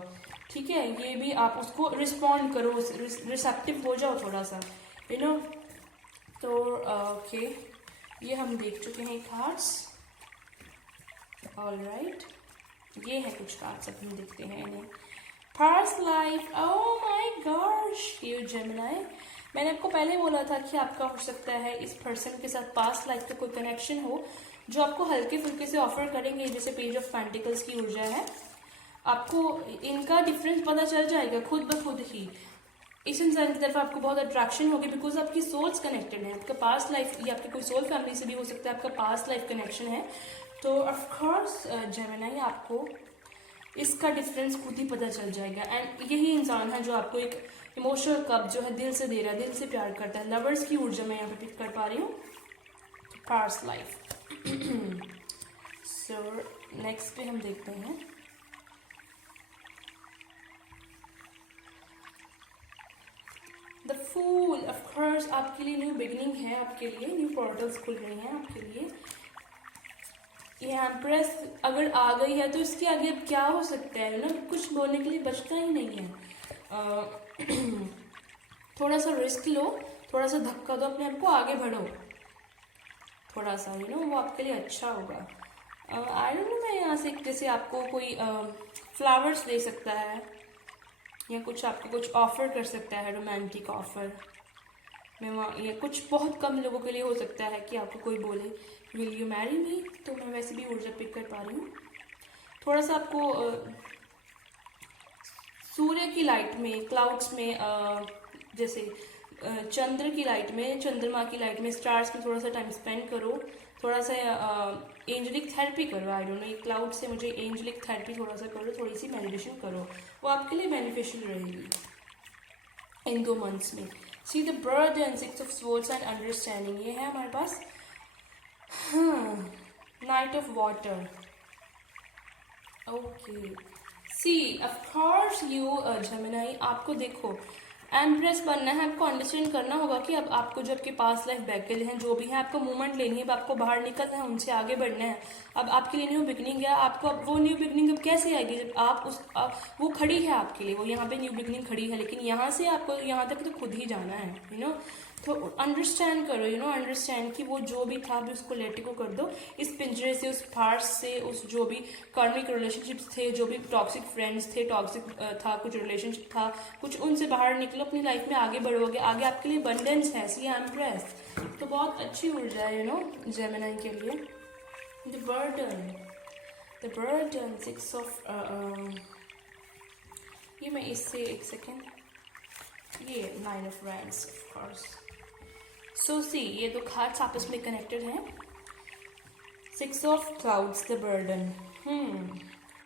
ठीक है। ये भी आप उसको रिस्पॉन्ड करो, रिसेप्टिव हो जाओ थोड़ा सा, यू नो। तो ओके, ये हम देख चुके हैं कार्ड्स, ऑल राइट। ये है कुछ कार्ड्स, अब हम देखते हैं इन्हें। Past life, oh my gosh, dear Gemini, मैंने आपको पहले बोला था कि आपका हो सकता है इस पर्सन के साथ पास्ट लाइफ का कोई कनेक्शन हो जो आपको हल्के फुल्के से ऑफर करेंगे, जैसे पेज ऑफ पेंटिकल्स की ऊर्जा है। आपको इनका डिफरेंस पता चल जाएगा खुद ब खुद ही। इस इंसान की तरफ आपको बहुत अट्रैक्शन होगी, बिकॉज आपकी सोल्स कनेक्टेड है, आपका पास्ट लाइफ, या आपकी कोई सोल फैमिली से भी हो सकता है आपका पास्ट लाइफ कनेक्शन है। तो ऑफकोर्स जेमिनी, आपको इसका डिफरेंस खुद ही पता चल जाएगा। एंड यही इंसान है जो आपको एक इमोशनल कप जो है दिल से दे रहा है, दिल से प्यार करता है। लवर्स की ऊर्जा मैं यहाँ पे पिक कर पा रही हूँ, पास्ट लाइफ। सो नेक्स्ट पे हम देखते हैं द फूल। ऑफकोर्स आपके लिए न्यू बिगनिंग है, आपके लिए न्यू पोर्टल्स खुल रही हैं आपके लिए। ये एम्प्रेस अगर आ गई है तो इसके आगे अब क्या हो सकता है ना, कुछ बोलने के लिए बचता ही नहीं है। थोड़ा सा रिस्क लो, थोड़ा सा धक्का दो, अपने आप को आगे बढ़ो थोड़ा सा, यू नो, वो आपके लिए अच्छा होगा। आई डोंट नो, मैं यहाँ से जैसे आपको कोई फ्लावर्स दे सकता है, या कुछ आपको कुछ ऑफर कर सकता है, रोमांटिक ऑफर में वहाँ, या कुछ बहुत कम लोगों के लिए हो सकता है कि आपको कोई बोले विल यू मैरी मी, तो मैं वैसे भी ऊर्जा पिक कर पा रही हूँ। थोड़ा सा आपको सूर्य की लाइट में, क्लाउड्स में, जैसे चंद्र की लाइट में, चंद्रमा की लाइट में, स्टार्स में थोड़ा सा टाइम स्पेंड करो, थोड़ा सा एंजलिक थेरेपी करो। आई डोंट नो, ये क्लाउड से मुझे एंजलिक थेरेपी थोड़ा सा करो, थोड़ी सी मेडिटेशन करो, वो आपके लिए बेनिफिशियल रहेगी इन 2 मंथ्स में। See the bird and 6 of swords and understanding, ये है हमारे पास। Knight of water, okay. See of course you Gemini, आपको देखो एम्प्रेस बनना है, आपको अंडरस्टैंड करना होगा कि अब आपको जो आपके पास लाइफ बैगेज हैं, जो भी है, आपको मूवमेंट लेनी है, अब आपको बाहर निकलना है, उनसे आगे बढ़ना है। अब आपके लिए न्यू बिगनिंग है, आपको अब वो न्यू बिगनिंग अब कैसे आएगी जब आप वो खड़ी है आपके लिए, वो यहाँ पे न्यू बिगनिंग खड़ी है, लेकिन यहाँ से आपको यहाँ तक तो खुद ही जाना है, यू नो। तो अंडरस्टैंड करो, यू नो, अंडरस्टैंड कि वो जो भी था भी उसको लेट को कर दो, इस पिंजरे से, उस फार्स से, उस जो भी कार्मिक रिलेशनशिप्स थे, जो भी टॉक्सिक फ्रेंड्स थे, टॉक्सिक था कुछ रिलेशनशिप था कुछ, उनसे बाहर निकलो, अपनी लाइफ में आगे बढ़ोगे, आगे आपके लिए अबंडेंस है। सी एम्प्रेस तो बहुत अच्छी ऊर्जा है, यू नो, जेमिनी के लिए। द बर्डन 6 ऑफ, ये मैं इससे एक सेकेंड, ये 9 ऑफ वैंड्स ऑफ कोर्स। सो सी, ये 2 कार्ड्स आपस में कनेक्टेड हैं। 6 ऑफ क्लाउड्स, द बर्डन।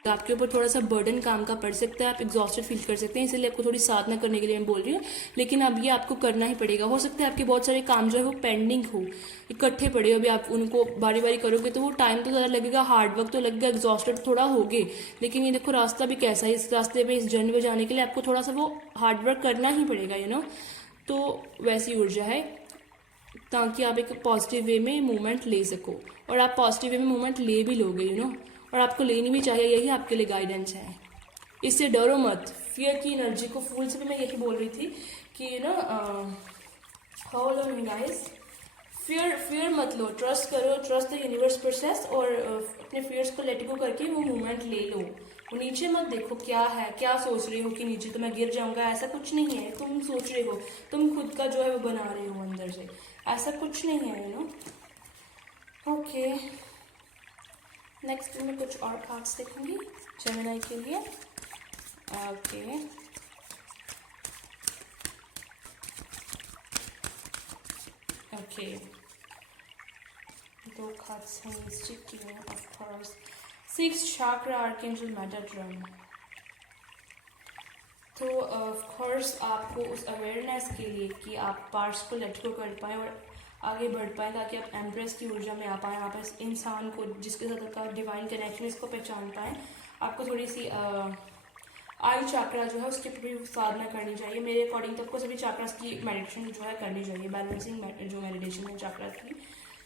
आपके ऊपर थोड़ा सा बर्डन काम का पड़ सकता है, आप एग्जॉस्टेड फील कर सकते हैं, इसलिए आपको थोड़ी साधना करने के लिए मैं बोल रही हूँ। लेकिन अब ये आपको करना ही पड़ेगा। हो सकता है आपके बहुत सारे काम जो है वो पेंडिंग हो, इकट्ठे पड़े, अभी आप उनको बारी बारी करोगे तो वो टाइम तो ज़्यादा लगेगा, हार्ड वर्क तो लगेगा, एग्जॉस्टेड थोड़ा होगे। लेकिन ये देखो रास्ता भी कैसा है, इस रास्ते पे इस जर्नी पे जाने के लिए आपको थोड़ा सा वो हार्ड वर्क करना ही पड़ेगा, तो वैसी ऊर्जा है, ताकि आप एक पॉजिटिव वे में मूवमेंट ले सको, और आप पॉजिटिव वे में मूवमेंट ले भी लोगे, और आपको लेनी भी चाहिए, यही आपके लिए गाइडेंस है। इससे डरो मत, फियर की एनर्जी को, फूल से भी मैं यही बोल रही थी कि होल्ड ऑन गाइस, फियर मत लो, ट्रस्ट करो, ट्रस्ट द यूनिवर्स प्रोसेस, और अपने फियर्स को लेट गो करके वो मूवमेंट ले लो। वो नीचे मत देखो क्या है, क्या सोच रहे हो कि नीचे तो मैं गिर जाऊंगा, ऐसा कुछ नहीं है। तुम सोच रहे हो, तुम खुद का जो है वो बना रहे हो अंदर से, ऐसा कुछ नहीं है, ओके। नेक्स्ट मैं कुछ और कार्ड्स देखूंगी जेमिनी के लिए। ओके, ओके, दो कार्ड्स हैं स्टिक किए हैं, ऑफ कोर्स। 6th चक्र आर्कएंजल मेटाट्रॉन। तो ऑफ कोर्स आपको उस अवेयरनेस के लिए कि आप पार्ट्स को लेट गो कर पाएँ और आगे बढ़ पाए, ताकि आप एम्प्रेस की ऊर्जा में आ पाए, आप इस इंसान को जिसके साथ आपका डिवाइन कनेक्शन, इसको पहचान पाए। आपको थोड़ी सी आई चक्रा जो है उसके भी साधना करनी चाहिए। मेरे अकॉर्डिंग तो आपको सभी चक्रास की मेडिटेशन जो है करनी चाहिए, बैलेंसिंग जो मेडिटेशन है चक्रा की,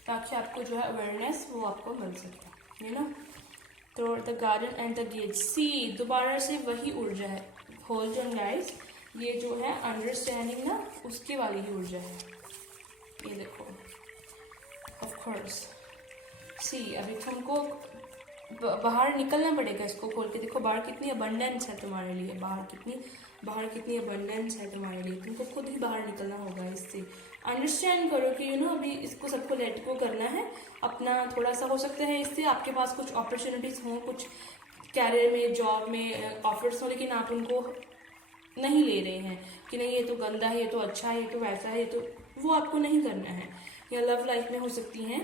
ताकि आपको जो है अवेयरनेस वो आपको मिल सके, तो the garden and the gate, see दोबारा से वही ऊर्जा है। होल्ड ऑन गाइस, ये जो है अंडरस्टैंडिंग ना, उसकी वाली ही ऊर्जा है। ये देखो, ऑफ कोर्स सी, अभी तुमको बाहर निकलना पड़ेगा। इसको खोल के देखो, बाहर कितनी अबंडेंस है तुम्हारे लिए, बाहर कितनी अबंडेंस है तुम्हारे लिए। तुमको खुद ही बाहर निकलना होगा इससे। अंडरस्टैंड करो कि अभी इसको सबको लेट गो करना है अपना। थोड़ा सा हो सकता है इससे आपके पास कुछ अपॉर्चुनिटीज हों, कुछ कैरियर में, जॉब में ऑफर्स हो, लेकिन आप उनको नहीं ले रहे हैं कि नहीं ये तो गंदा है, ये तो अच्छा है, ये तो वैसा है, ये तो, वो आपको नहीं करना है। या लव लाइफ में हो सकती हैं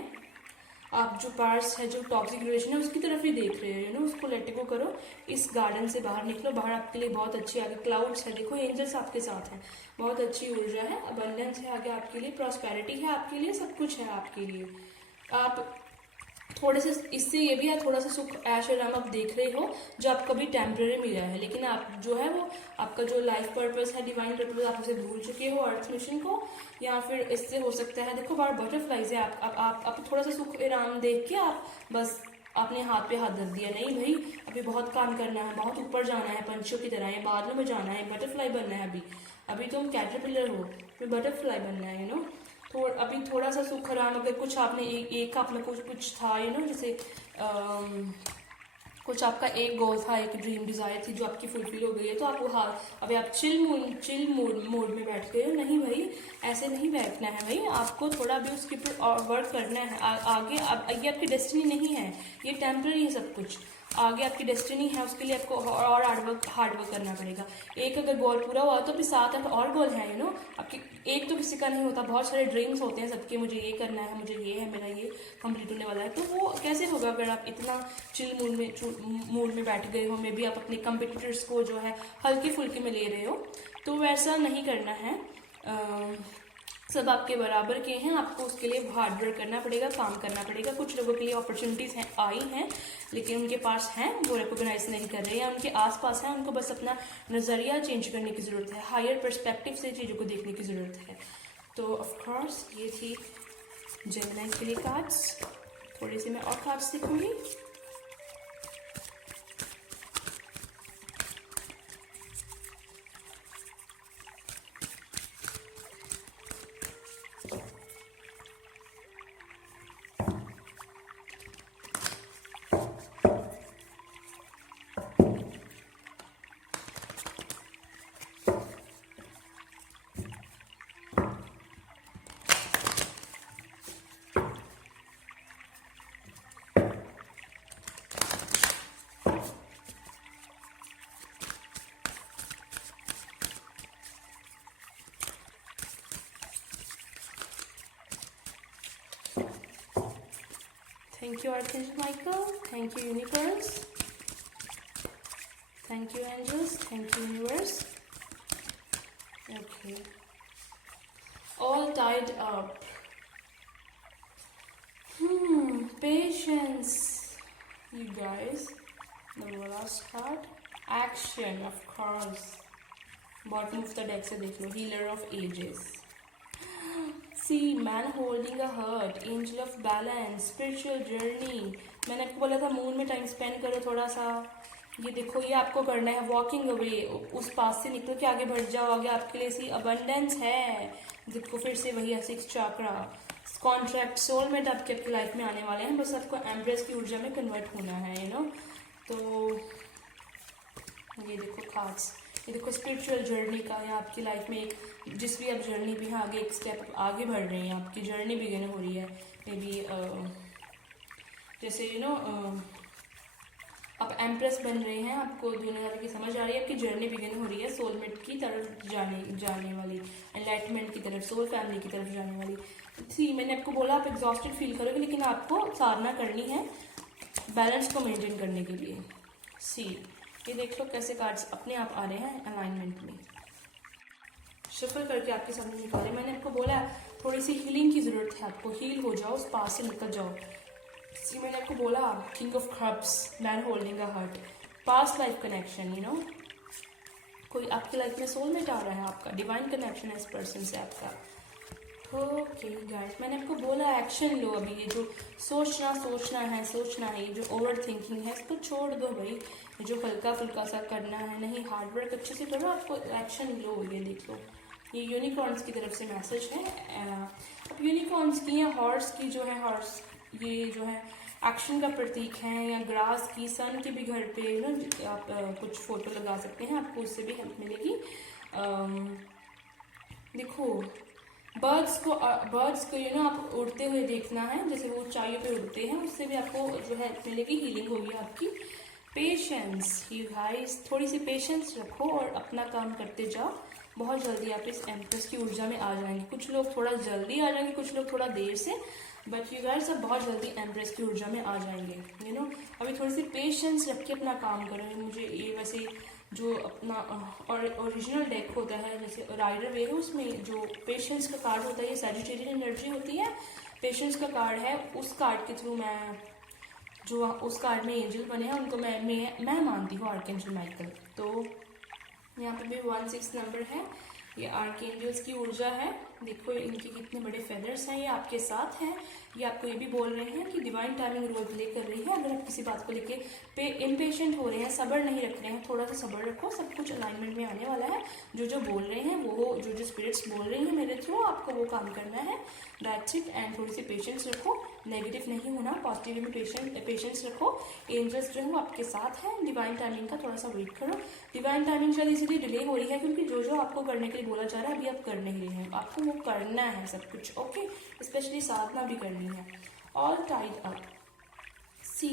आप, जो पार्ट्स है, जो टॉक्सिक रिलेशन है उसकी तरफ ही देख रहे हो, उसको लेट गो करो। इस गार्डन से बाहर निकलो, बाहर आपके लिए बहुत अच्छी आगे क्लाउड्स है, देखो एंजल्स आपके साथ हैं, बहुत अच्छी ऊर्जा है, अबंडेंस है आगे आपके लिए, प्रॉस्पेरिटी है आपके लिए, सब कुछ है आपके लिए। आप थोड़े से इससे ये भी है, थोड़ा सा सुख ऐश आराम आप देख रहे हो जो आपको भी टेम्पररी मिला है, लेकिन आप जो है वो आपका जो लाइफ पर्पस है, डिवाइन पर्पस, आप उसे भूल चुके हो, अर्थ मिशन को। या फिर इससे हो सकता है, देखो बाहर बटरफ्लाइज है, आप थोड़ा सा सुख आराम देख के आप बस आपने हाथ पे हाथ रख दिया, नहीं भाई अभी बहुत काम करना है, बहुत ऊपर जाना है, पंछियों की तरह है, बादलों में जाना है, बटरफ्लाई बनना है। अभी तुम कैटरपिलर हो, फिर बटरफ्लाई बनना है, तो अभी थोड़ा सा सुख आराम, अगर कुछ आपने एक आप में कुछ था, जैसे कुछ आपका एक गोल था, एक ड्रीम डिजायर थी जो आपकी फुलफिल हो गई है, तो आप वो अभी आप चिल मोड में बैठ गए हो। नहीं भाई, ऐसे नहीं बैठना है भाई, आपको थोड़ा भी उसके ऊपर वर्क करना है। आगे ये आपकी डेस्टिनी नहीं है, ये टेम्पररी है सब कुछ। आगे आपकी डेस्टिनी है, उसके लिए आपको और हार्ड वर्क करना पड़ेगा। एक अगर गोल पूरा हुआ तो भी 7-8 और गोल है, आपके एक तो किसी का नहीं होता, बहुत सारे ड्रीम्स होते हैं सबके, मुझे ये करना है, मुझे ये है, मेरा ये कंप्लीट होने वाला है। तो वो कैसे होगा अगर आप इतना चिल मूड में बैठ गए हो, मे बी आप अपने कंपिटिटर्स को जो है हल्के फुल्के में ले रहे हो, तो वैसा नहीं करना है। सब आपके बराबर के हैं, आपको उसके लिए हार्ड वर्क करना पड़ेगा, काम करना पड़ेगा। कुछ लोगों के लिए अपॉर्चुनिटीज़ हैं, आई हैं, लेकिन उनके पास हैं, वो रिकॉग्नाइज नहीं कर रहे, या उनके आसपास हैं, उनको बस अपना नज़रिया चेंज करने की ज़रूरत है, हायर पर्सपेक्टिव से चीज़ों को देखने की ज़रूरत है। तो ऑफकोर्स ये थी जेमिनी के लिए कार्ड्स। थोड़ी सी मैं और cards दिखूंगी। Thank you, Archangel Michael. Thank you, universe. Thank you, angels. Thank you, universe. Okay. All tied up. Patience, you guys. The last card. Action, of course. Bottom of the deck से देख लो. Healer of ages. See, man holding a heart, angel of balance, spiritual journey. मैंने आपको बोला था moon में time spend करो थोड़ा सा. ये देखो, ये आपको करना है. वॉकिंग अवे, उस पास से निकलो कि आगे बढ़ जाओ. आगे आपके लिए सी अबंडेंस है. देखो फिर से वही है 6 चाक्रा. कॉन्ट्रैक्ट, सोलमेट आपके लाइफ में आने वाले हैं. बस आपको एम्प्रेस की ऊर्जा में कन्वर्ट होना है, यू नो. तो ये देखो खास, ये देखो स्पिरिचुअल जर्नी का है आपकी लाइफ में. एक जिस भी आप जर्नी भी है आगे एक स्टेप आगे बढ़ रहे हैं. आपकी जर्नी बिगिन हो रही है. मे बी जैसे यू नो आप एम्प्रेस बन रहे हैं. आपको दुनिया की समझ आ रही है. आपकी जर्नी बिगिन हो रही है सोलमेट की तरफ जाने वाली, एनलाइटमेंट की तरफ, सोल फैमिली की तरफ जाने वाली. सी, मैंने आपको बोला आप एग्जॉस्टेड फील करोगे, लेकिन आपको साधना करनी है बैलेंस को मेंटेन करने के लिए. सी, ये देख लो कैसे कार्ड्स अपने आप आ रहे हैं अलाइनमेंट में. शफल करके आपके सामने निकाले. मैंने आपको बोला थोड़ी सी हीलिंग की जरूरत है. आपको हील हो जाओ, उस पास से निकल जाओ. सी, मैंने आपको बोला king of cups, man holding a heart, past life connection, you know. कोई आपकी लाइफ में सोलमेट आ रहा है. आपका डिवाइन कनेक्शन है इस पर्सन से आपका. ओके गाइस, मैंने आपको बोला एक्शन लो. अभी ये जो सोचना है, ये जो ओवर थिंकिंग है इसको छोड़ दो भाई. ये जो हल्का फुल्का सा करना है नहीं, हार्ड वर्क अच्छे से करो. आपको एक्शन लो. ये देख लो, ये यूनिकॉर्न्स की तरफ से मैसेज है. अब यूनिकॉर्न्स की या हॉर्स की जो है, हॉर्स ये जो है एक्शन का प्रतीक है. या ग्रास की, सन के भी घर पे ना आप कुछ फोटो लगा सकते हैं. आपको उससे भी हेल्प मिलेगी. देखो बर्ड्स को यू नो आप उड़ते हुए देखना है. जैसे वो ऊंचाइयों पे उड़ते हैं, उससे भी आपको जो हेल्प मिलेगी, हीलिंग होगी आपकी. पेशेंस, यू गाइस थोड़ी सी पेशेंस रखो और अपना काम करते जाओ. बहुत जल्दी आप इस एम्प्रेस की ऊर्जा में आ जाएंगे. कुछ लोग थोड़ा जल्दी आ जाएंगे, कुछ लोग थोड़ा देर से, बट यू गाइस सब बहुत जल्दी एम्प्रेस की ऊर्जा में आ जाएंगे, यू नो. अभी थोड़ी सी पेशेंस रख के अपना काम करो. मुझे ये वैसे जो अपना और ओरिजिनल डेक होता है, जैसे राइडर वे है, उसमें जो पेशेंस का कार्ड होता है, ये सैजिटेरियन एनर्जी होती है. पेशेंस का कार्ड है. उस कार्ड के थ्रू मैं जो उस कार्ड में एंजल बने हैं उनको मैं मानती हूँ आर्कएंजल माइकल. तो यहाँ पे भी 16 नंबर है. ये आर्कएंजल्स की ऊर्जा है. देखो इनके कितने बड़े फेदर्स हैं. ये आपके साथ हैं. ये आपको ये भी बोल रहे हैं कि डिवाइन टाइमिंग रोल प्ले कर रही है. अगर आप किसी बात को लेके इम्पेशेंट हो रहे हैं, सब्र नहीं रख रहे हैं, थोड़ा सा सब्र रखो. सब कुछ अलाइनमेंट में आने वाला है. जो बोल रहे हैं वो जो स्पिरिट्स बोल रही हैं मेरे थ्रू, आपको वो काम करना है. That's it. एंड थोड़ी सी पेशेंस रखो. नेगेटिव नहीं होना, पॉजिटिव में पेशेंस रखो. एंजल्स जो है वो आपके साथ है. डिवाइन टाइमिंग का थोड़ा सा वेट करो. डिवाइन टाइमिंग शायद इसलिए डिले हो रही है क्योंकि जो आपको करने के लिए बोला जा रहा है अभी आप कर नहीं रहे हैं. आपको वो करना है सब कुछ. ओके, स्पेशली साधना भी करनी है. All tied up. सी,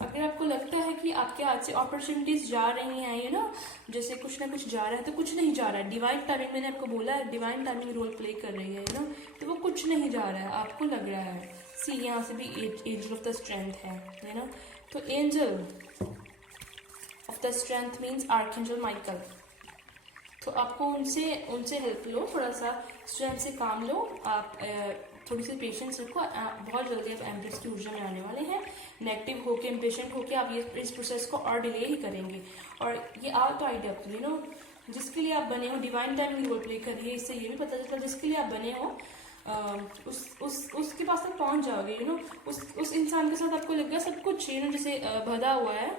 अगर आपको लगता है कि आपके हाथ से अपॉर्चुनिटीज जा रही हैं, यू नो, जैसे कुछ ना कुछ जा रहा है, तो कुछ नहीं जा रहा है. डिवाइन टाइमिंग, मैंने आपको बोला है डिवाइन टाइमिंग रोल प्ले कर रही है, यू नो. तो वो कुछ नहीं जा रहा है, आपको लग रहा है. सी, यहाँ से भी एंजल ऑफ द स्ट्रेंथ है, यू नो. तो angel of the strength means archangel Michael. तो आपको उनसे हेल्प लो. थोड़ा सा स्ट्रेंथ से काम लो. आप थोड़ी सी पेशेंस रखो. बहुत जल्दी आप एम्प्रेस की ऊर्जा में आने वाले हैं. नेगेटिव होके, इम्पेशेंट होके आप ये इस प्रोसेस को और डिले ही करेंगे. और ये आल टाइड अप, यू नो, जिसके लिए आप बने हो, डिवाइन टाइमिंग रोल प्ले कर रही है. इससे ये भी पता चलता है जिसके लिए आप बने हो उसके पास तक पहुंच जाओगे, यू नो. उस इंसान के साथ आपको लगेगा सब कुछ, यू नो, जैसे भदा हुआ है.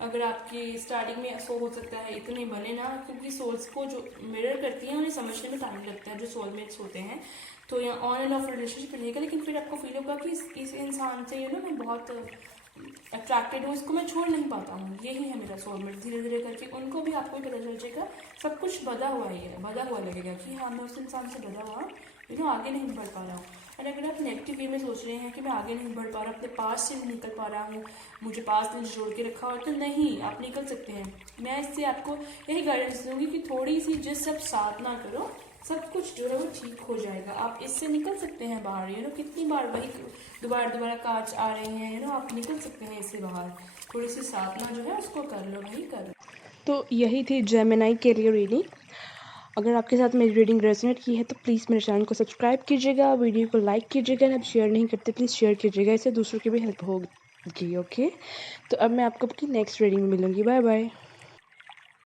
अगर आपकी स्टार्टिंग में सो हो सकता है इतने बने ना, क्योंकि सोल्स को जो मिरर करती हैं उन्हें समझने में टाइम लगता है, जो सोलमेट्स होते हैं. तो यहाँ ऑन एंड ऑफ रिलेशनशिप रहेगा, लेकिन फिर आपको फील होगा कि इस इंसान से, यू नो, मैं बहुत अट्रैक्टेड हूँ, इसको मैं छोड़ नहीं पाता हूँ, यही है मेरा सोलमेट. धीरे धीरे करके उनको भी आपको भी पता चल जाएगा. सब कुछ बदा हुआ ही है, बदा हुआ लगेगा कि हाँ मैं उस इंसान से बदा हुआ, यू नो, आगे नहीं बढ़ पा रहा हूँ. और अगर आप नेगेटिव वे में सोच रहे हैं कि मैं आगे नहीं बढ़ पा रहा, अपने पास से नहीं निकल पा रहा हूँ, मुझे पास ने जोड़ के रखा हो, तो नहीं, आप निकल सकते हैं. मैं इससे आपको यही गाइडेंस दूंगी कि थोड़ी सी जिस आप साधना करो, सब कुछ जो है वो ठीक हो जाएगा. आप इससे निकल सकते हैं बाहर, यू नो. कितनी बार वही दोबारा कार्ड्स आ रहे हैं, यू नो, आप निकल सकते हैं इससे बाहर. थोड़ी सी साधना जो है उसको कर लो भाई, कर लो। तो यही थी जेमिनी के लिए रीडिंग। अगर आपके साथ मेरी रीडिंग रेजोनेट की है तो प्लीज़ मेरे चैनल को सब्सक्राइब कीजिएगा, वीडियो को लाइक कीजिएगा, आप शेयर नहीं करते प्लीज़ शेयर कीजिएगा, इससे दूसरों की भी हेल्प होगी। ओके, तो अब मैं आपको अपनी नेक्स्ट रीडिंग में मिलूँगी। Bye bye.